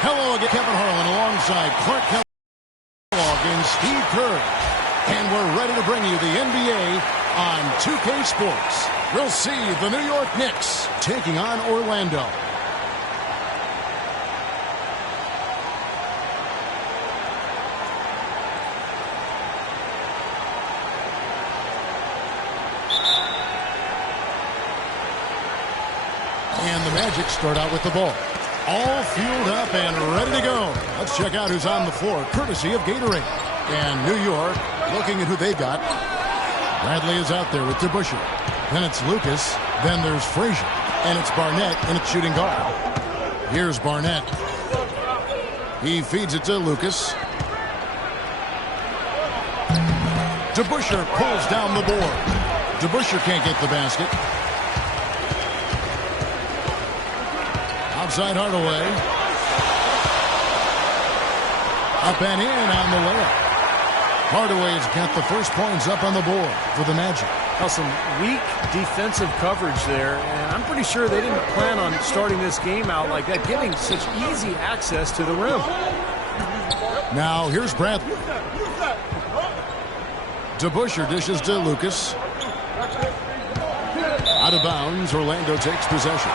Hello again, Kevin Harlan alongside Clark Kellogg and Steve Kerr. And we're ready to bring you the NBA on 2K Sports. We'll see the New York Knicks taking on Orlando. And the Magic start out with the ball. All fueled up and ready to go. Let's check out who's on the floor, courtesy of Gatorade. And New York looking at who they've got. Bradley is out there with DeBusschere. Then it's Lucas. Then there's Frazier. And it's Barnett, and it's shooting guard. Here's Barnett. He feeds it to Lucas. DeBusschere pulls down the board. DeBusschere can't get the basket. Outside Hardaway. Up and in on the layup. Hardaway's got the first points up on the board for the Magic. Now some weak defensive coverage there, and I'm pretty sure they didn't plan on starting this game out like that, giving such easy access to the rim. Now here's Bradley. DeBusschere dishes to Lucas. Out of bounds, Orlando takes possession.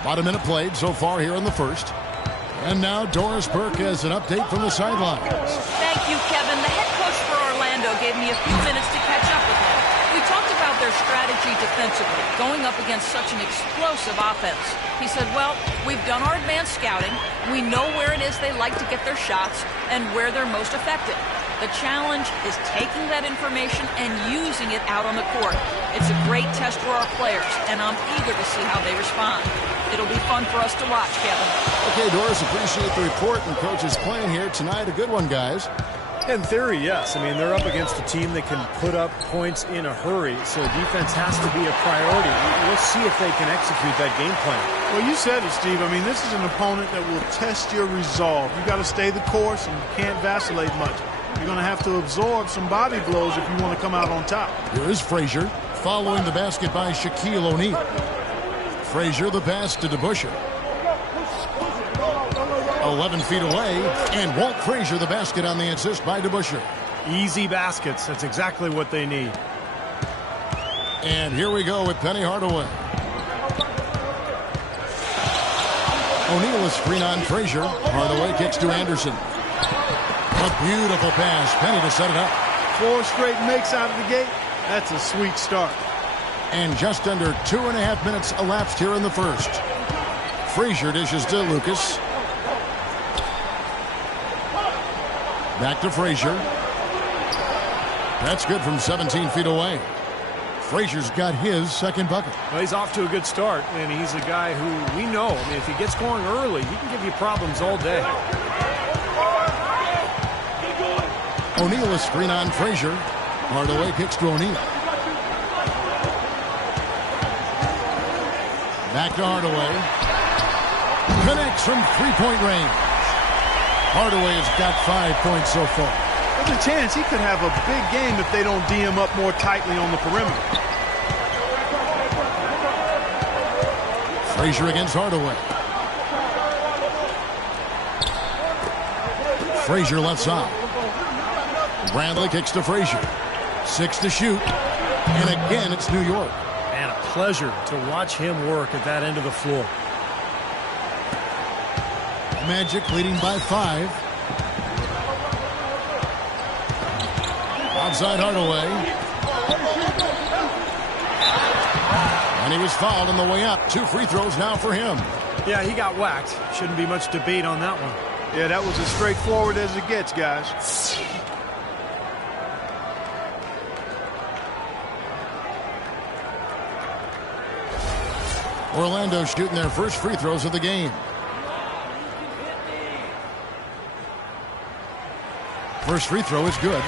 About a minute played so far here in the first. And now Doris Burke has an update from the sidelines. Thank you, Kevin. The head coach for Orlando gave me a few minutes to catch up with him. We talked about their strategy defensively, going up against such an explosive offense. He said, well, we've done our advanced scouting. We know where it is they like to get their shots and where they're most effective. The challenge is taking that information and using it out on the court. It's a great test for our players, and I'm eager to see how they respond. It'll be fun for us to watch, Kevin. Okay, Doris, appreciate the report, and Coach is playing here tonight. A good one, guys. In theory, yes. I mean, they're up against a team that can put up points in a hurry, so defense has to be a priority. We'll see if they can execute that game plan. Well, you said it, Steve. I mean, this is an opponent that will test your resolve. You got to stay the course, and you can't vacillate much. You're going to have to absorb some body blows if you want to come out on top. Here is Frazier, following the basket by Shaquille O'Neal. Frazier, the pass to DeBusschere. 11 feet away, and Walt Frazier, the basket on the assist by DeBusschere. Easy baskets. That's exactly what they need. And here we go with Penny Hardaway. O'Neal is screen on Frazier. Hardaway kicks to Anderson. A beautiful pass. Penny to set it up. 4 straight makes out of the gate. That's a sweet start. And just under 2.5 minutes elapsed here in the first. Frazier dishes to Lucas. Back to Frazier. That's good from 17 feet away. Frazier's got his second bucket. Well, he's off to a good start, and he's a guy who we know. I mean, if he gets going early, he can give you problems all day. O'Neal is screen on Frazier. Hardaway kicks to O'Neal. Back to Hardaway. Connects from three-point range. Hardaway has got 5 points so far. There's a chance he could have a big game if they don't D him up more tightly on the perimeter. Frazier against Hardaway. Frazier left side. Bradley kicks to Frazier. 6 to shoot. And again, it's New York. And a pleasure to watch him work at that end of the floor. Magic leading by 5. Outside Hardaway. And he was fouled on the way up. 2 free throws now for him. Yeah, he got whacked. Shouldn't be much debate on that one. Yeah, that was as straightforward as it gets, guys. Orlando shooting their first free throws of the game. First free throw is good.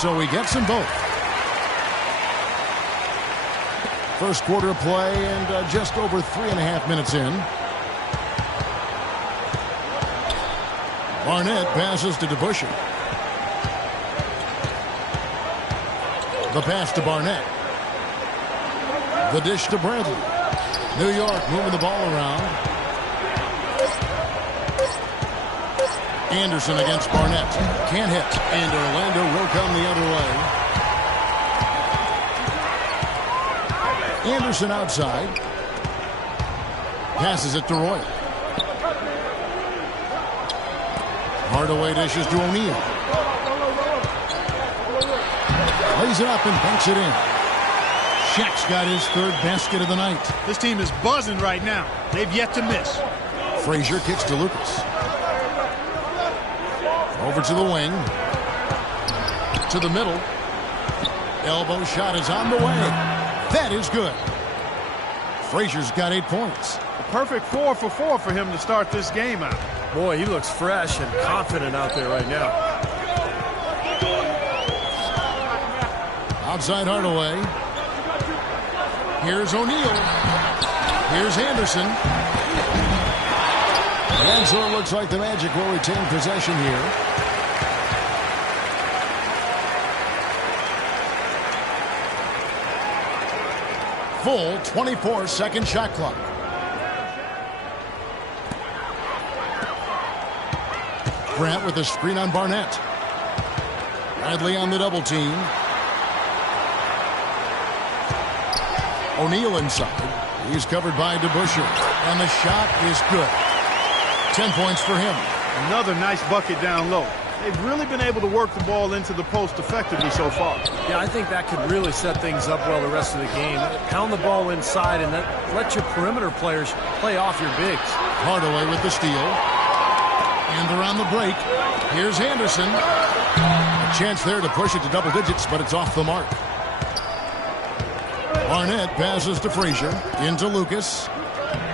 so he gets them both. First quarter of play and just over 3.5 minutes in. Barnett passes to DeBusschere. The pass to Barnett. The dish to Bradley. New York moving the ball around. Anderson against Barnett. Can't hit. And Orlando will come the other way. Anderson outside. Passes it to Royal. Hardaway dishes to O'Neal. Lays it up and banks it in. Shaq's got his third basket of the night. This team is buzzing right now. They've yet to miss. Frazier kicks to Lucas. Over to the wing. To the middle. Elbow shot is on the way. That is good. Frazier's got 8 points. A perfect 4 for 4 for him to start this game out. Boy, he looks fresh and confident out there right now. Outside Hardaway. Here's O'Neal. Here's Anderson. And so it looks like the Magic will retain possession here. Full 24-second shot clock. Grant with a screen on Barnett. Bradley on the double team. O'Neal inside. He's covered by DeBusschere. And the shot is good. 10 points for him. Another nice bucket down low. They've really been able to work the ball into the post effectively so far. Yeah, I think that could really set things up well the rest of the game. Pound the ball inside and let your perimeter players play off your bigs. Hardaway with the steal. And around the break, here's Anderson. A chance there to push it to double digits, but it's off the mark. Barnett passes to Frazier. Into Lucas.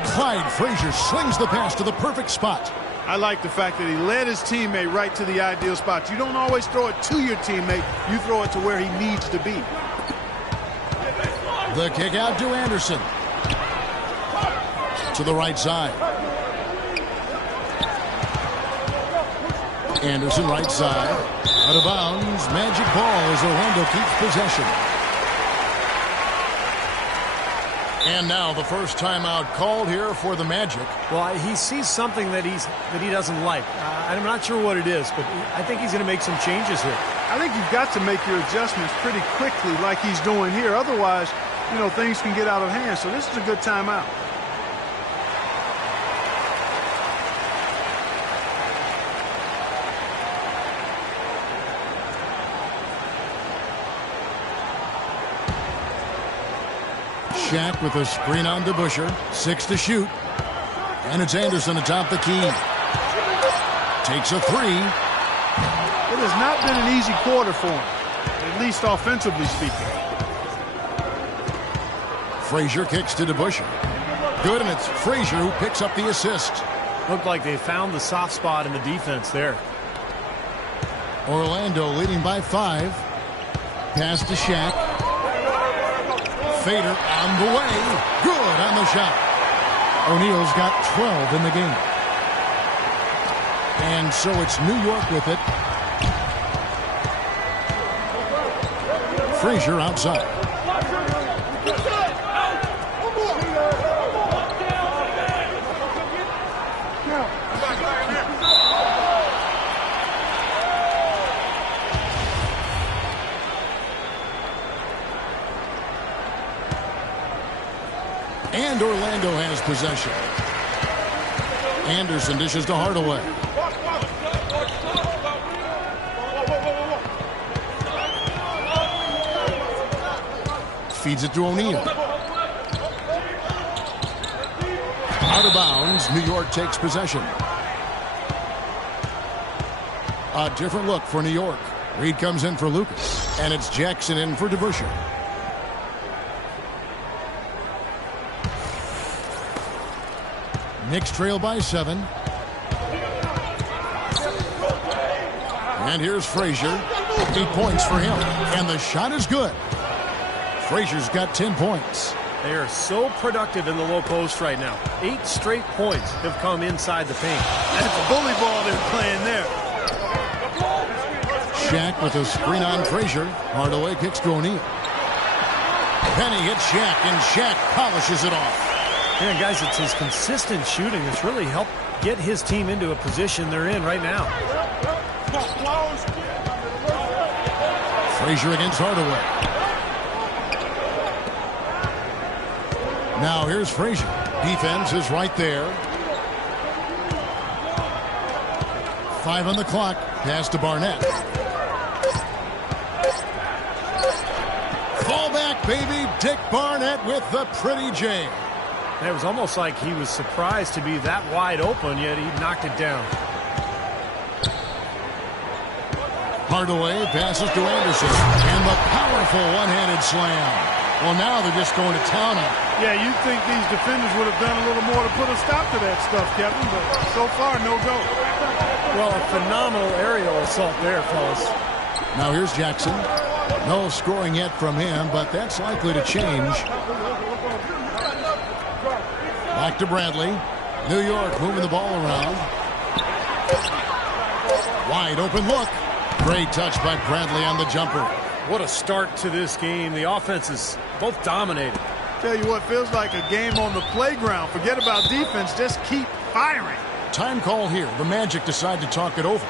Clyde Frazier slings the pass to the perfect spot. I like the fact that he led his teammate right to the ideal spot. You don't always throw it to your teammate. You throw it to where he needs to be. The kick out to Anderson. To the right side. Anderson right side. Out of bounds. Magic ball as Orlando keeps possession. And now the first timeout called here for the Magic. Well, he sees something that he doesn't like. I'm not sure what it is, but I think he's going to make some changes here. I think you've got to make your adjustments pretty quickly like he's doing here. Otherwise, you know, things can get out of hand. So this is a good timeout. Shaq with a screen on DeBusschere. 6 to shoot. And it's Anderson atop the key. Takes a 3. It has not been an easy quarter for him, at least offensively speaking. Frazier kicks to DeBusschere. Good, and it's Frazier who picks up the assist. Looked like they found the soft spot in the defense there. Orlando leading by 5. Pass to Shaq. Fader on the way. Good on the shot. O'Neal's got 12 in the game. And so it's New York with it. Frazier outside. And Orlando has possession. Anderson dishes to Hardaway. Feeds it to O'Neal. Out of bounds. New York takes possession. A different look for New York. Reed comes in for Lucas. And it's Jackson in for DeBusschere. Knicks trail by 7. And here's Frazier. 8 points for him. And the shot is good. Frazier's got 10 points. They are so productive in the low post right now. 8 straight points have come inside the paint. That's bully ball they're playing there. Shaq with a screen on Frazier. Hardaway kicks to O'Neal. Penny hits Shaq, and Shaq polishes it off. Yeah, guys, it's his consistent shooting that's really helped get his team into a position they're in right now. Frazier against Hardaway. Now here's Frazier. Defense is right there. 5 on the clock. Pass to Barnett. Fall back, baby. Dick Barnett with the pretty J. It was almost like he was surprised to be that wide open, yet he knocked it down. Hardaway passes to Anderson. And the powerful one-handed slam. Well, now they're just going to town on it. Yeah, you'd think these defenders would have done a little more to put a stop to that stuff, Kevin, but so far, no go. Well, a phenomenal aerial assault there, fellas. Now here's Jackson. No scoring yet from him, but that's likely to change. Back to Bradley. New York moving the ball around. Wide open look. Great touch by Bradley on the jumper. What a start to this game. The offense is both dominated. Tell you what, feels like a game on the playground. Forget about defense, just keep firing. Time call here. The Magic decide to talk it over.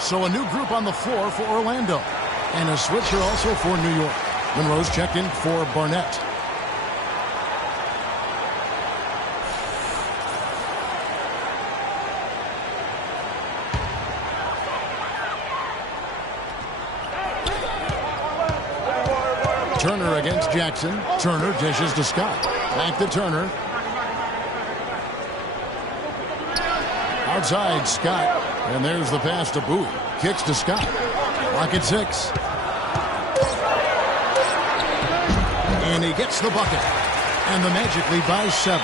So a new group on the floor for Orlando. And a switch here also for New York. Monroe's checked in for Barnett. Turner against Jackson. Turner dishes to Scott. Back to Turner. Outside Scott. And there's the pass to Bowie. Kicks to Scott. Clock at 6. And he gets the bucket. And the Magic lead by 7.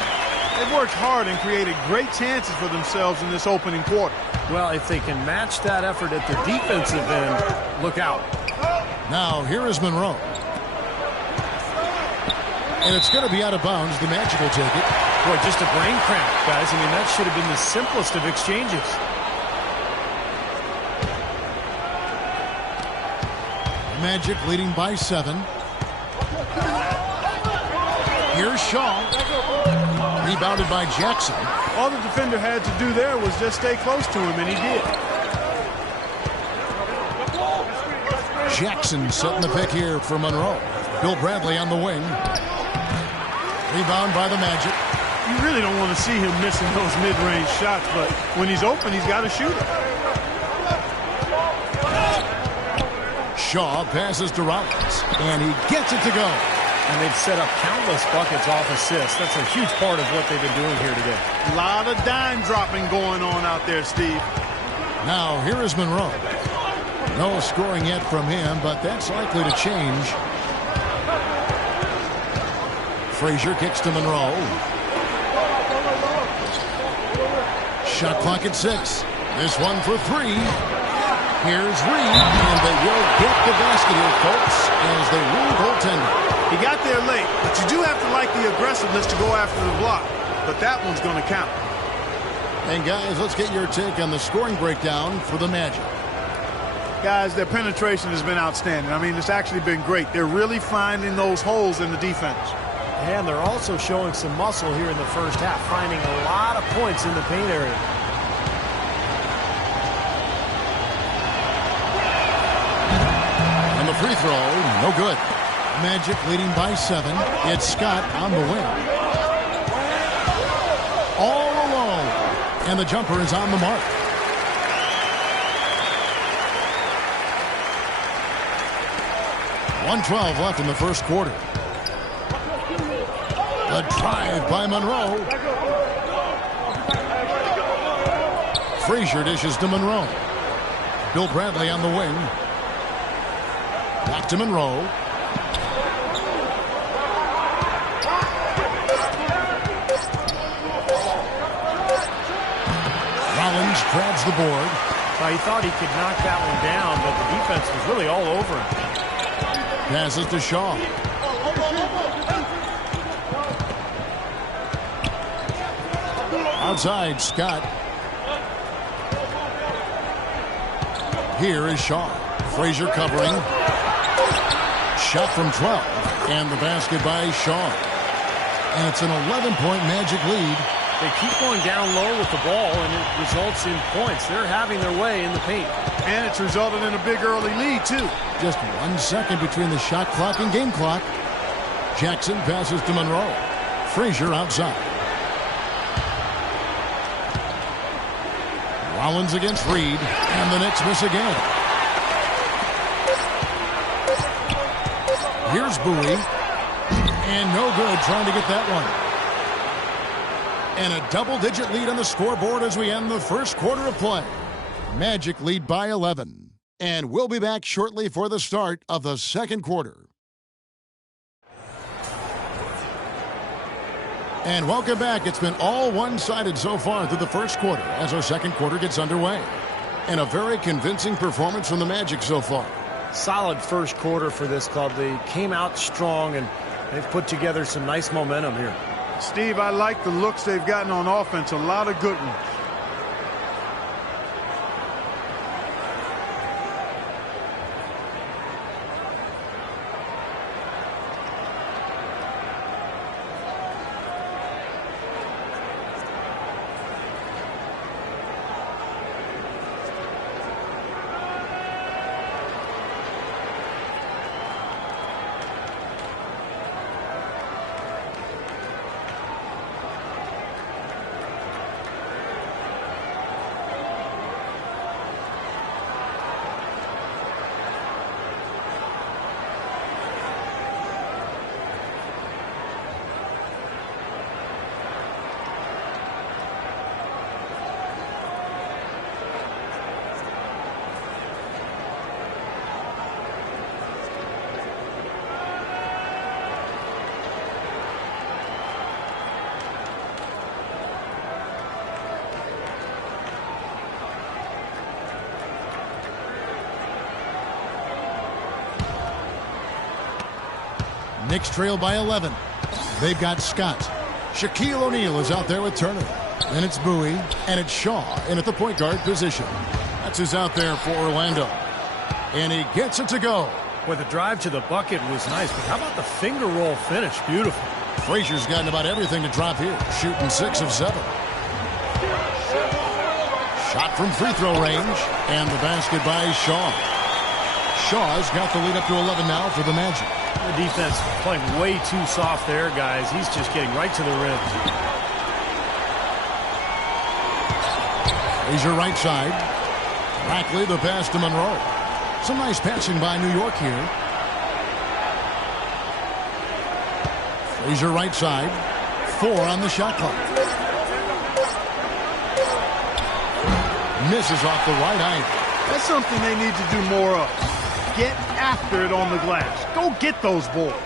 They've worked hard and created great chances for themselves in this opening quarter. Well, if they can match that effort at the defensive end, look out. Now, here is Monroe. And it's going to be out of bounds. The Magic will take it. Boy, just a brain cramp, guys. I mean, that should have been the simplest of exchanges. Magic leading by 7. Here's Shaw. Rebounded by Jackson. All the defender had to do there was just stay close to him, and he did. Jackson setting the pick here for Monroe. Bill Bradley on the wing. Rebound by the Magic. You really don't want to see him missing those mid-range shots, but when he's open, he's got to shoot it. Shaw passes to Rollins, and he gets it to go. And they've set up countless buckets off assists. That's a huge part of what they've been doing here today. A lot of dime dropping going on out there, Steve. Now, here is Monroe. No scoring yet from him, but that's likely to change. Frazier kicks to Monroe. Shot clock at 6. This one for 3. Here's Reed, and they will get the basket here, folks, as they rule goaltender. He got there late, but you do have to like the aggressiveness to go after the block. But that one's going to count. And, guys, let's get your take on the scoring breakdown for the Magic. Guys, their penetration has been outstanding. I mean, it's actually been great. They're really finding those holes in the defense. And they're also showing some muscle here in the first half, finding a lot of points in the paint area. And the free throw, no good. Magic leading by 7. It's Scott on the wing. All alone. And the jumper is on the mark. .112 left in the first quarter. A drive by Monroe. Frazier dishes to Monroe. Bill Bradley on the wing. Back to Monroe. the board. He thought he could knock that one down, but the defense was really all over him. Passes to Shaw. Outside, Scott. Here is Shaw. Frazier covering. Shot from 12. And the basket by Shaw. And it's an 11-point Magic lead. They keep going down low with the ball, and it results in points. They're having their way in the paint. And it's resulted in a big early lead, too. Just 1 second between the shot clock and game clock. Jackson passes to Monroe. Frazier outside. Rollins against Reed, and the Knicks miss again. Here's Bowie, and no good trying to get that one. And a double-digit lead on the scoreboard as we end the first quarter of play. Magic lead by 11. And we'll be back shortly for the start of the second quarter. And welcome back. It's been all one-sided so far through the first quarter as our second quarter gets underway. And a very convincing performance from the Magic so far. Solid first quarter for this club. They came out strong, and they've put together some nice momentum here. Steve, I like the looks they've gotten on offense. A lot of good ones. Knicks trail by 11. They've got Scott. Shaquille O'Neal is out there with Turner. Then it's Bowie, and it's Shaw in at the point guard position. That's who's out there for Orlando. And he gets it to go. Well, the drive to the bucket was nice, but how about the finger roll finish? Beautiful. Frazier's gotten about everything to drop here, shooting 6 of 7. Shot from free throw range, and the basket by Shaw. Shaw's got the lead up to 11 now for the Magic. The defense playing way too soft there, guys. He's just getting right to the rim. Frazier right side. Rackley the pass to Monroe. Some nice passing by New York here. Frazier right side. 4 on the shot clock. Misses off the right eye. That's something they need to do more of. Get after it on the glass. Go get those boards.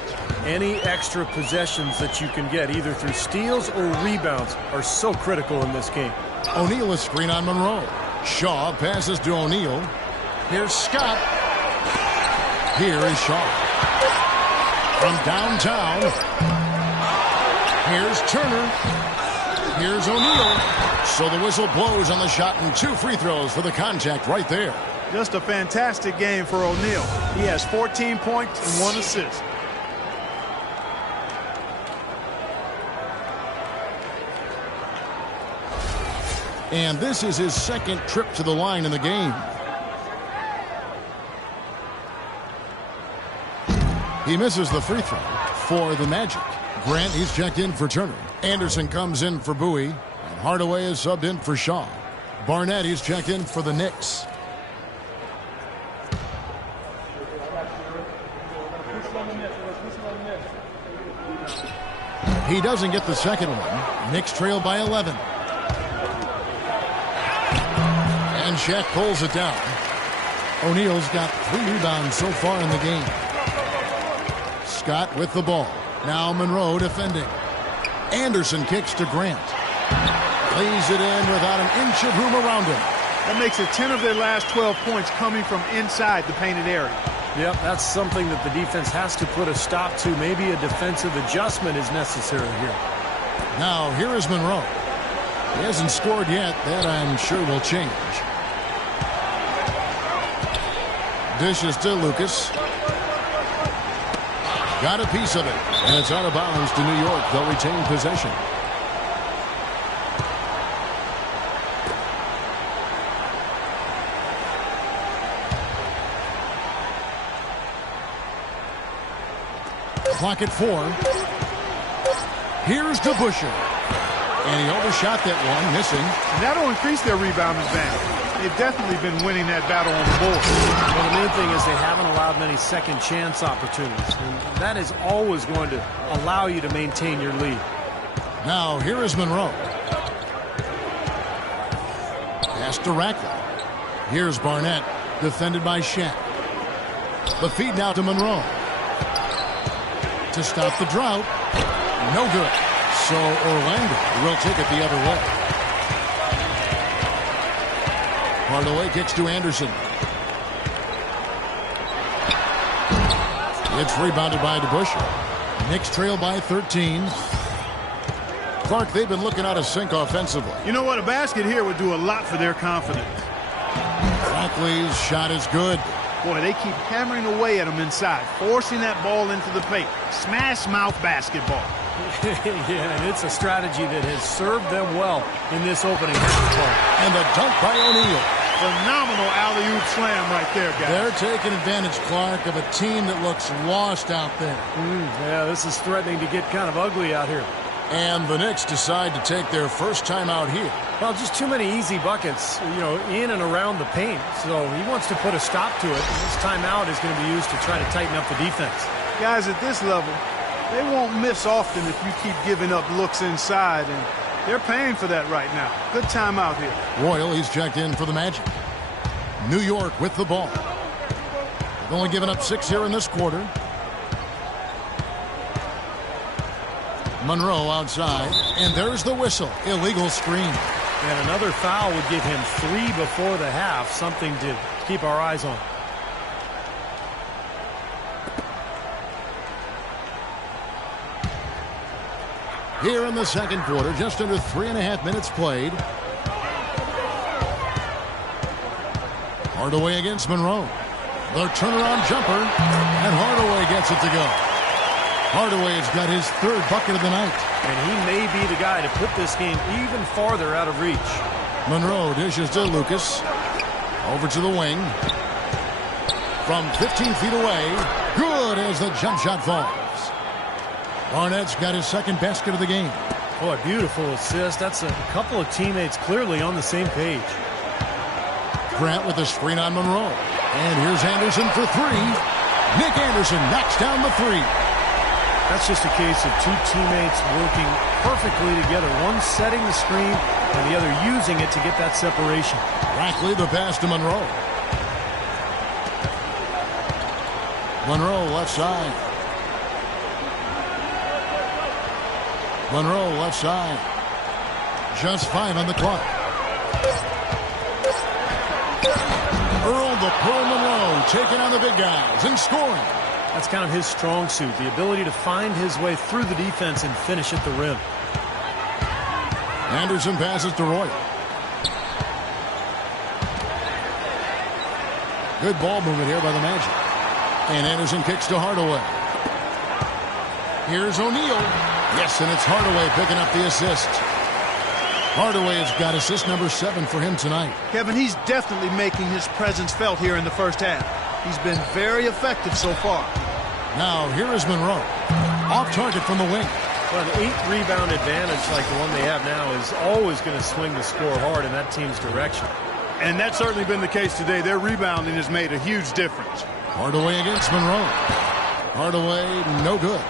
Any extra possessions that you can get, either through steals or rebounds, are so critical in this game. O'Neal is screen on Monroe. Shaw passes to O'Neal. Here's Scott. Here is Shaw. From downtown. Here's Turner. Here's O'Neal. So the whistle blows on the shot and 2 free throws for the contact right there. Just a fantastic game for O'Neal. He has 14 points and 1 assist. And this is his second trip to the line in the game. He misses the free throw for the Magic. Grant, he's checked in for Turner. Anderson comes in for Bowie. And Hardaway is subbed in for Shaw. Barnett, he's checked in for the Knicks. He doesn't get the second one. Knicks trail by 11. And Shaq pulls it down. O'Neal's got 3 rebounds so far in the game. Scott with the ball. Now Monroe defending. Anderson kicks to Grant. Lays it in without an inch of room around him. That makes it 10 of their last 12 points coming from inside the painted area. Yep, that's something that the defense has to put a stop to. Maybe a defensive adjustment is necessary here. Now, here is Monroe. He hasn't scored yet. That, I'm sure, will change. Dishes to Lucas. Got a piece of it. And it's out of bounds to New York. They'll retain possession. Clock at 4. Here's to Busher. And he overshot that one, missing. And that'll increase their rebound advantage. They've definitely been winning that battle on the board. Well, the main thing is they haven't allowed many second chance opportunities. And that is always going to allow you to maintain your lead. Now, here is Monroe. Pass to Rackley. Here's Barnett, defended by Shaq. The feed now to Monroe. To stop the drought. No good. So Orlando will take it the other way. Hardaway kicks to Anderson. It's rebounded by DeBusschere. Knicks trail by 13. Clark, they've been looking out of sync offensively. You know what? A basket here would do a lot for their confidence. Rackley's shot is good. Boy, they keep hammering away at them inside, forcing that ball into the paint. Smash mouth basketball. Yeah, and it's a strategy that has served them well in this opening half. And the dunk by O'Neal. Phenomenal alley-oop slam right there, guys. They're taking advantage, Clark, of a team that looks lost out there. Yeah, this is threatening to get kind of ugly out here. And the Knicks decide to take their first time out here. Well, just too many easy buckets, in and around the paint. So he wants to put a stop to it. This timeout is going to be used to try to tighten up the defense. Guys, at this level, they won't miss often if you keep giving up looks inside, and they're paying for that right now. Good timeout here. Royal, he's checked in for the Magic. New York with the ball. They've only given up 6 here in this quarter. Monroe outside, and there's the whistle. Illegal screen. And another foul would give him 3 before the half, something to keep our eyes on. Here in the second quarter, just under 3.5 minutes played. Hardaway against Monroe. The turnaround jumper, and Hardaway gets it to go. Hardaway's got his 3rd bucket of the night. And he may be the guy to put this game even farther out of reach. Monroe dishes to Lucas. Over to the wing. From 15 feet away. Good as the jump shot falls. Barnett's got his 2nd basket of the game. Boy, beautiful assist. That's a couple of teammates clearly on the same page. Grant with the screen on Monroe. And here's Anderson for 3. Nick Anderson knocks down the 3. That's just a case of 2 teammates working perfectly together. One setting the screen and the other using it to get that separation. Rackley the pass to Monroe. Monroe left side. Monroe left side. Just 5 on the clock. Earl the Pearl Monroe taking on the big guys and scoring. That's kind of his strong suit, the ability to find his way through the defense and finish at the rim. Anderson passes to Roy. Good ball movement here by the Magic. And Anderson kicks to Hardaway. Here's O'Neal. Yes, and it's Hardaway picking up the assist. Hardaway has got assist number 7 for him tonight. Kevin, he's definitely making his presence felt here in the first half. He's been very effective so far. Now, here is Monroe. Off target from the wing. Well, the 8-rebound advantage like the one they have now is always going to swing the score hard in that team's direction. And that's certainly been the case today. Their rebounding has made a huge difference. Hardaway against Monroe. Hardaway, no good.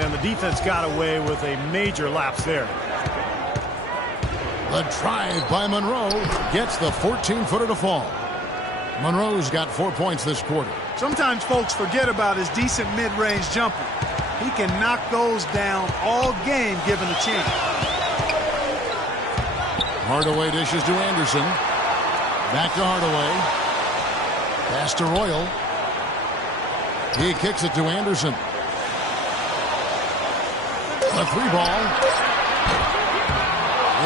And the defense got away with a major lapse there. The drive by Monroe gets the 14-footer to fall. Monroe's got 4 points this quarter. Sometimes folks forget about his decent mid-range jumper. He can knock those down all game given a chance. Hardaway dishes to Anderson. Back to Hardaway. Pass to Royal. He kicks it to Anderson. A 3-ball.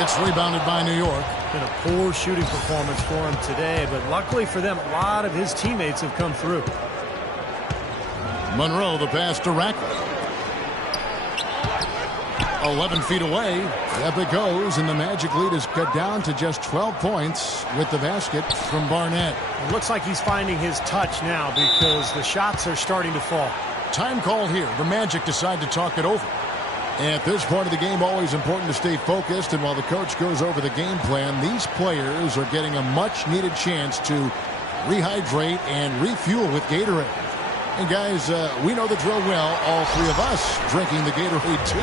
It's rebounded by New York. Been a poor shooting performance for him today, but luckily for them, a lot of his teammates have come through. Monroe, the pass to Rackley. 11 feet away. Up it goes, and the Magic lead is cut down to just 12 points with the basket from Barnett. It looks like he's finding his touch now because the shots are starting to fall. Time call here. The Magic decide to talk it over. At this point of the game, always important to stay focused, and while the coach goes over the game plan, these players are getting a much-needed chance to rehydrate and refuel with Gatorade. And guys, we know the drill well, all three of us drinking the Gatorade too.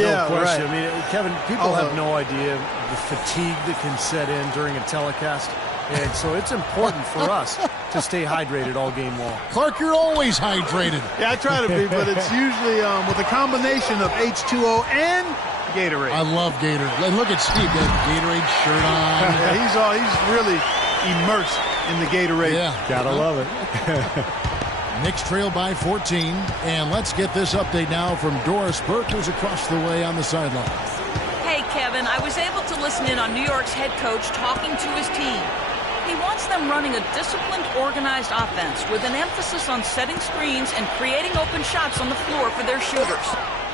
No question. Right. I mean, Kevin, people have no idea the fatigue that can set in during a telecast. And so it's important for us to stay hydrated all game long. Clark, you're always hydrated. Yeah, I try to be, but it's usually with a combination of H2O and Gatorade. I love Gatorade. And look at Steve, got a Gatorade shirt on. Yeah, he's really immersed in the Gatorade. Yeah, gotta love it. Knicks trail by 14, and let's get this update now from Doris Burke, who's across the way on the sideline. Hey, Kevin, I was able to listen in on New York's head coach talking to his team. He wants them running a disciplined, organized offense with an emphasis on setting screens and creating open shots on the floor for their shooters.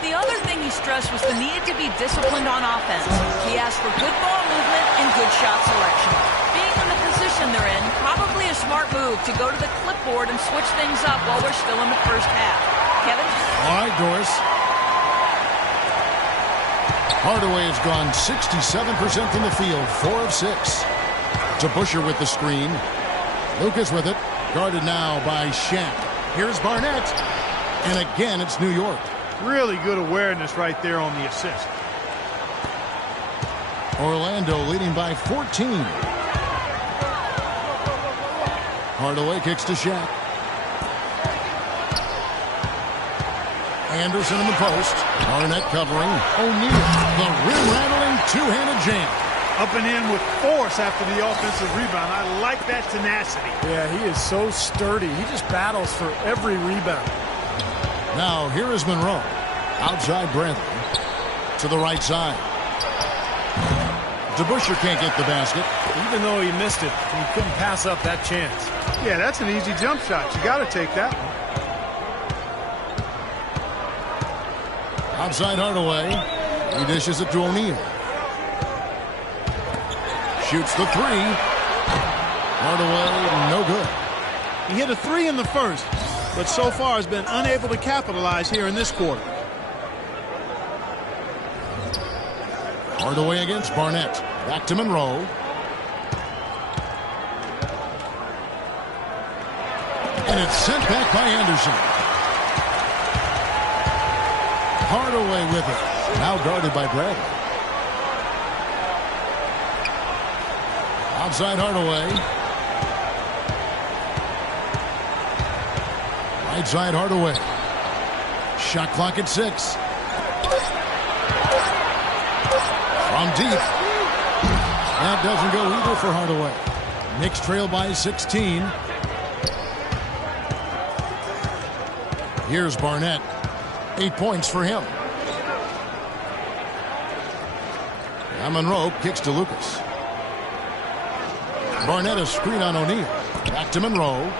The other thing he stressed was the need to be disciplined on offense. He asked for good ball movement and good shot selection. Being in the position they're in, probably a smart move to go to the clipboard and switch things up while we're still in the first half. Kevin? All right, Doris. Hardaway has gone 67% from the field, 4 of 6. To Busher with the screen. Lucas with it. Guarded now by Shaq. Here's Barnett. And again, it's New York. Really good awareness right there on the assist. Orlando leading by 14. Hardaway kicks to Shaq. Anderson in the post. Barnett covering. O'Neal. The rim-rattling two-handed jam. Up and in with force after the offensive rebound. I like that tenacity. Yeah, he is so sturdy. He just battles for every rebound. Now, here is Monroe. Outside Bradley. To the right side. DeBusschere can't get the basket. Even though he missed it, he couldn't pass up that chance. Yeah, that's an easy jump shot. You got to take that one. Outside Hardaway. He dishes it to O'Neal. Shoots the three. Hardaway, no good. He hit a three in the first, but so far has been unable to capitalize here in this quarter. Hardaway against Barnett. Back to Monroe. And it's sent back by Anderson. Hardaway with it. Now guarded by Bradley. Outside Hardaway. Right side Hardaway. Shot clock at 6. From deep. That doesn't go either for Hardaway. Knicks trail by 16. Here's Barnett. 8 points for him. Now Monroe kicks to Lucas. Barnett a screen on O'Neal. Back to Monroe.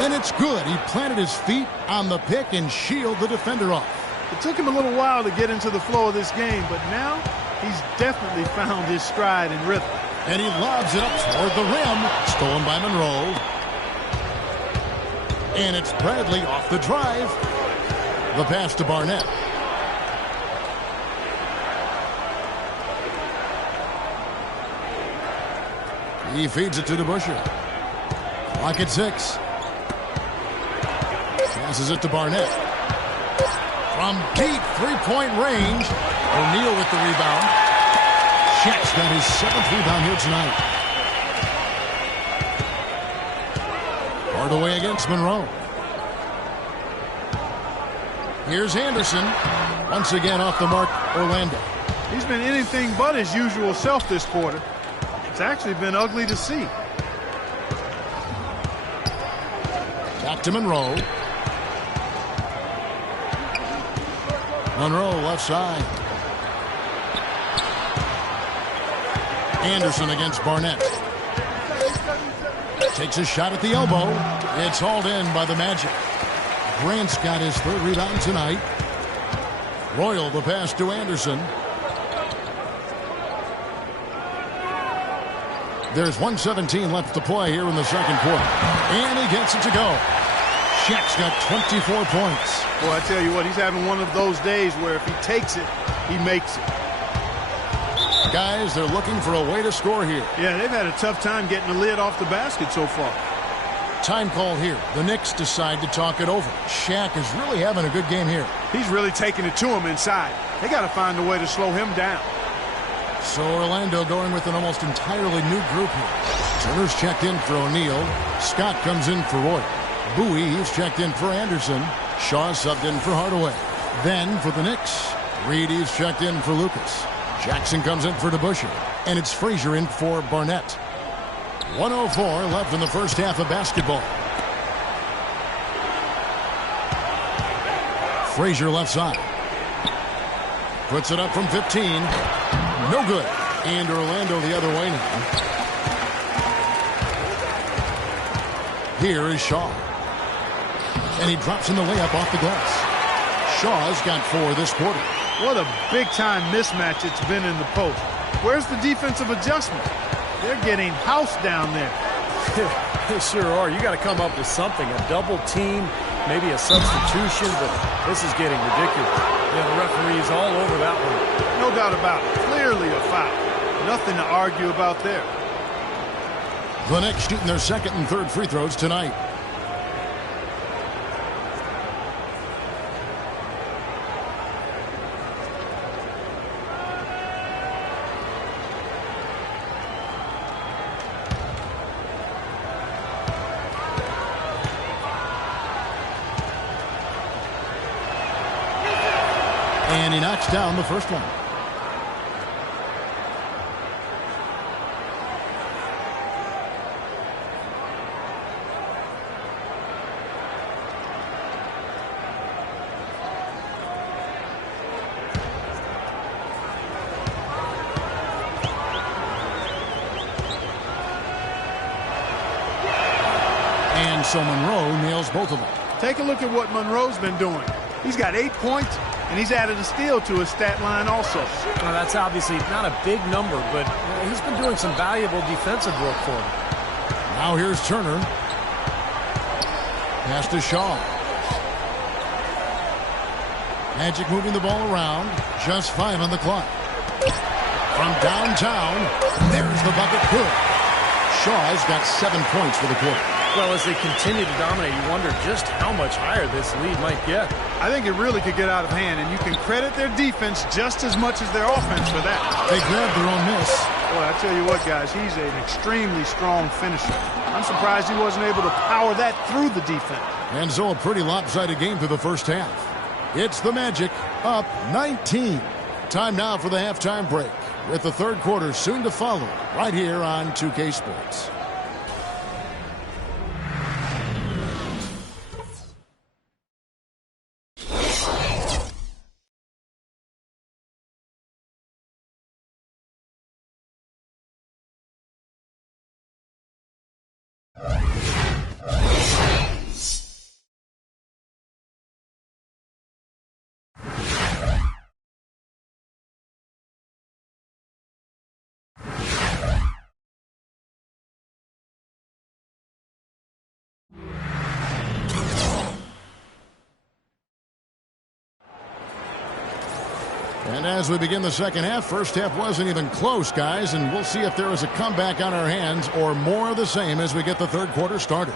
And it's good. He planted his feet on the pick and shielded the defender off. It took him a little while to get into the flow of this game, but now he's definitely found his stride and rhythm. And he lobs it up toward the rim. Stolen by Monroe. And it's Bradley off the drive. The pass to Barnett. He feeds it to DeBusschere. Clock at 6. Passes it to Barnett. From deep three-point range. O'Neal with the rebound. Shaq's got his 7th rebound here tonight. Hardaway against Monroe. Here's Anderson. Once again off the mark, Orlando. He's been anything but his usual self this quarter. It's actually been ugly to see. Back to Monroe. Monroe left side. Anderson against Barnett. Takes a shot at the elbow. It's hauled in by the Magic. Grant's got his third rebound tonight. Royal the pass to Anderson. There's 1:17 left to play here in the second quarter. And he gets it to go. Shaq's got 24 points. Boy, I tell you what, he's having one of those days where if he takes it, he makes it. Guys, they're looking for a way to score here. Yeah, they've had a tough time getting the lid off the basket so far. Time call here. The Knicks decide to talk it over. Shaq is really having a good game here. He's really taking it to him inside. They got to find a way to slow him down. So Orlando going with an almost entirely new group here. Turner's checked in for O'Neal. Scott comes in for Roy. Bowie, he's checked in for Anderson. Shaw subbed in for Hardaway. Then for the Knicks, Reed, he's checked in for Lucas. Jackson comes in for DeBusschere. And it's Frazier in for Barnett. 1:04 left in the first half of basketball. Frazier left side. Puts it up from 15. No good. And Orlando the other way now. Here is Shaw. And he drops in the layup off the glass. Shaw's got 4 this quarter. What a big-time mismatch it's been in the post. Where's the defensive adjustment? They're getting housed down there. They sure are. You got to come up with something. A double team, maybe a substitution, but this is getting ridiculous. Yeah, the referee's all over that one. No doubt about it. Clearly a foul. Nothing to argue about there. The Knicks shooting their second and third free throws tonight. And he knocks down the first one. And so Monroe nails both of them. Take a look at what Monroe's been doing. He's got 8 points, and he's added a steal to his stat line also. Well, that's obviously not a big number, but he's been doing some valuable defensive work for him. Now here's Turner. Pass to Shaw. Magic moving the ball around. Just 5 on the clock. From downtown, there's the bucket. Good. Shaw's got 7 points for the quarter. Well, as they continue to dominate, you wonder just how much higher this lead might get. I think it really could get out of hand, and you can credit their defense just as much as their offense for that. They grabbed their own miss. Boy, I tell you what, guys, he's an extremely strong finisher. I'm surprised he wasn't able to power that through the defense. And so a pretty lopsided game through the first half. It's the Magic up 19. Time now for the halftime break, with the third quarter soon to follow right here on 2K Sports. And as we begin the second half, first half wasn't even close, guys, and we'll see if there is a comeback on our hands or more of the same as we get the third quarter started.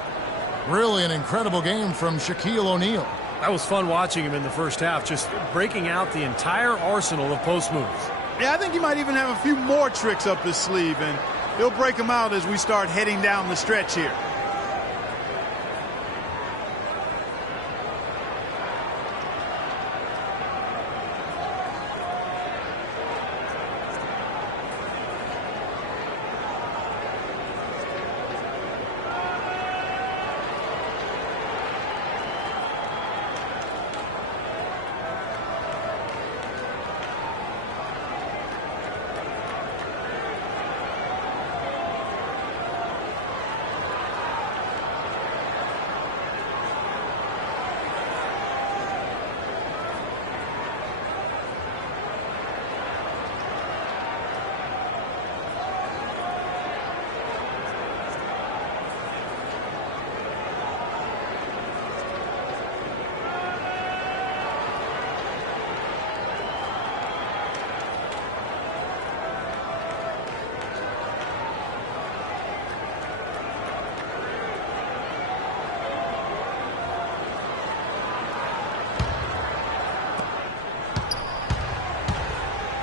Really an incredible game from Shaquille O'Neal. That was fun watching him in the first half, just breaking out the entire arsenal of post moves. Yeah, I think he might even have a few more tricks up his sleeve, and he'll break them out as we start heading down the stretch here.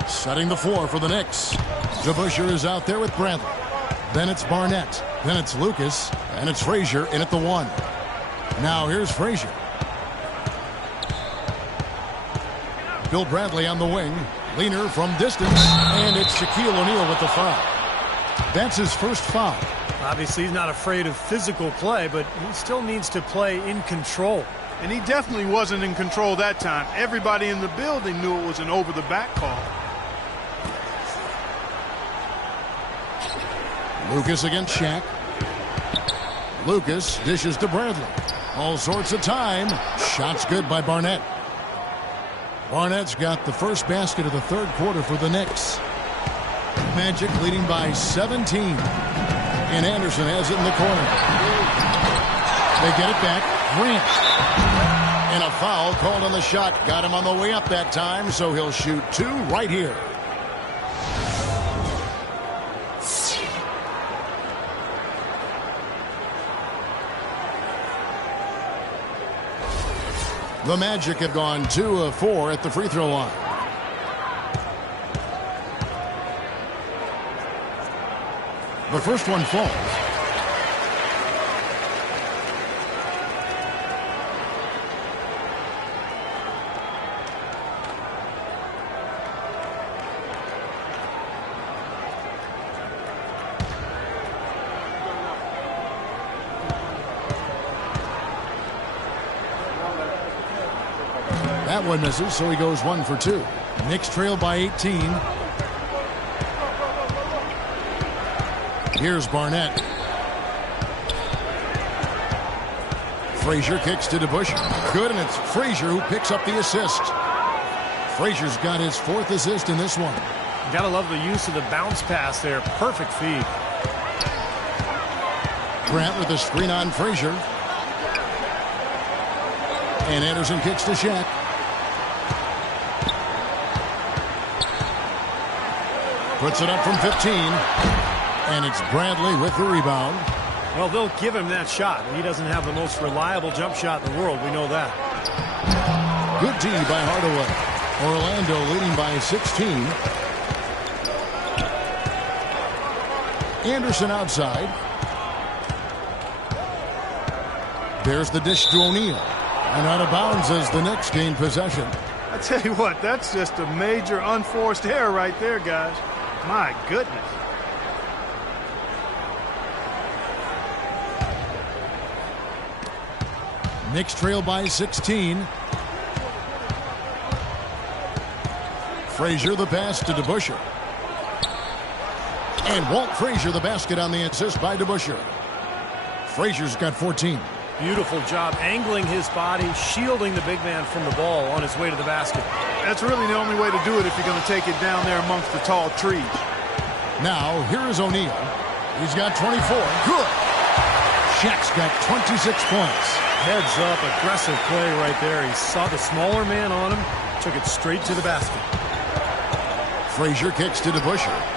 Setting the floor for the Knicks. DeBusschere is out there with Bradley. Then it's Barnett. Then it's Lucas. And it's Frazier in at the 1. Now here's Frazier. Bill Bradley on the wing. Leaner from distance. And it's Shaquille O'Neal with the foul. That's his first foul. Obviously, he's not afraid of physical play, but he still needs to play in control. And he definitely wasn't in control that time. Everybody in the building knew it was an over-the-back call. Lucas against Shaq. Lucas dishes to Bradley. All sorts of time. Shots good by Barnett. Barnett's got the first basket of the third quarter for the Knicks. Magic leading by 17. And Anderson has it in the corner. They get it back. Grant. And a foul called on the shot. Got him on the way up that time, so he'll shoot 2 right here. The Magic have gone 2 of 4 at the free throw line. The first one falls. That one misses, so he goes 1 for 2. Knicks trail by 18. Here's Barnett. Frazier kicks to DeBusschere. Good, and it's Frazier who picks up the assist. Frazier's got his 4th assist in this one. You gotta love the use of the bounce pass there. Perfect feed. Grant with a screen on Frazier. And Anderson kicks to Shaq. Puts it up from 15. And it's Bradley with the rebound. Well, they'll give him that shot. He doesn't have the most reliable jump shot in the world. We know that. Good D by Hardaway. Orlando leading by 16. Anderson outside. There's the dish to O'Neal. And out of bounds as the Knicks gain possession. I tell you what, that's just a major unforced error right there, guys. My goodness. Knicks trail by 16. Frazier the pass to DeBusschere. And Walt Frazier the basket on the assist by DeBusschere. Frazier's got 14. Beautiful job angling his body, shielding the big man from the ball on his way to the basket. That's really the only way to do it if you're going to take it down there amongst the tall trees. Now, here is O'Neal. He's got 24. Good. Shaq's got 26 points. Heads up, aggressive play right there. He saw the smaller man on him, took it straight to the basket. Frazier kicks to DeBusschere.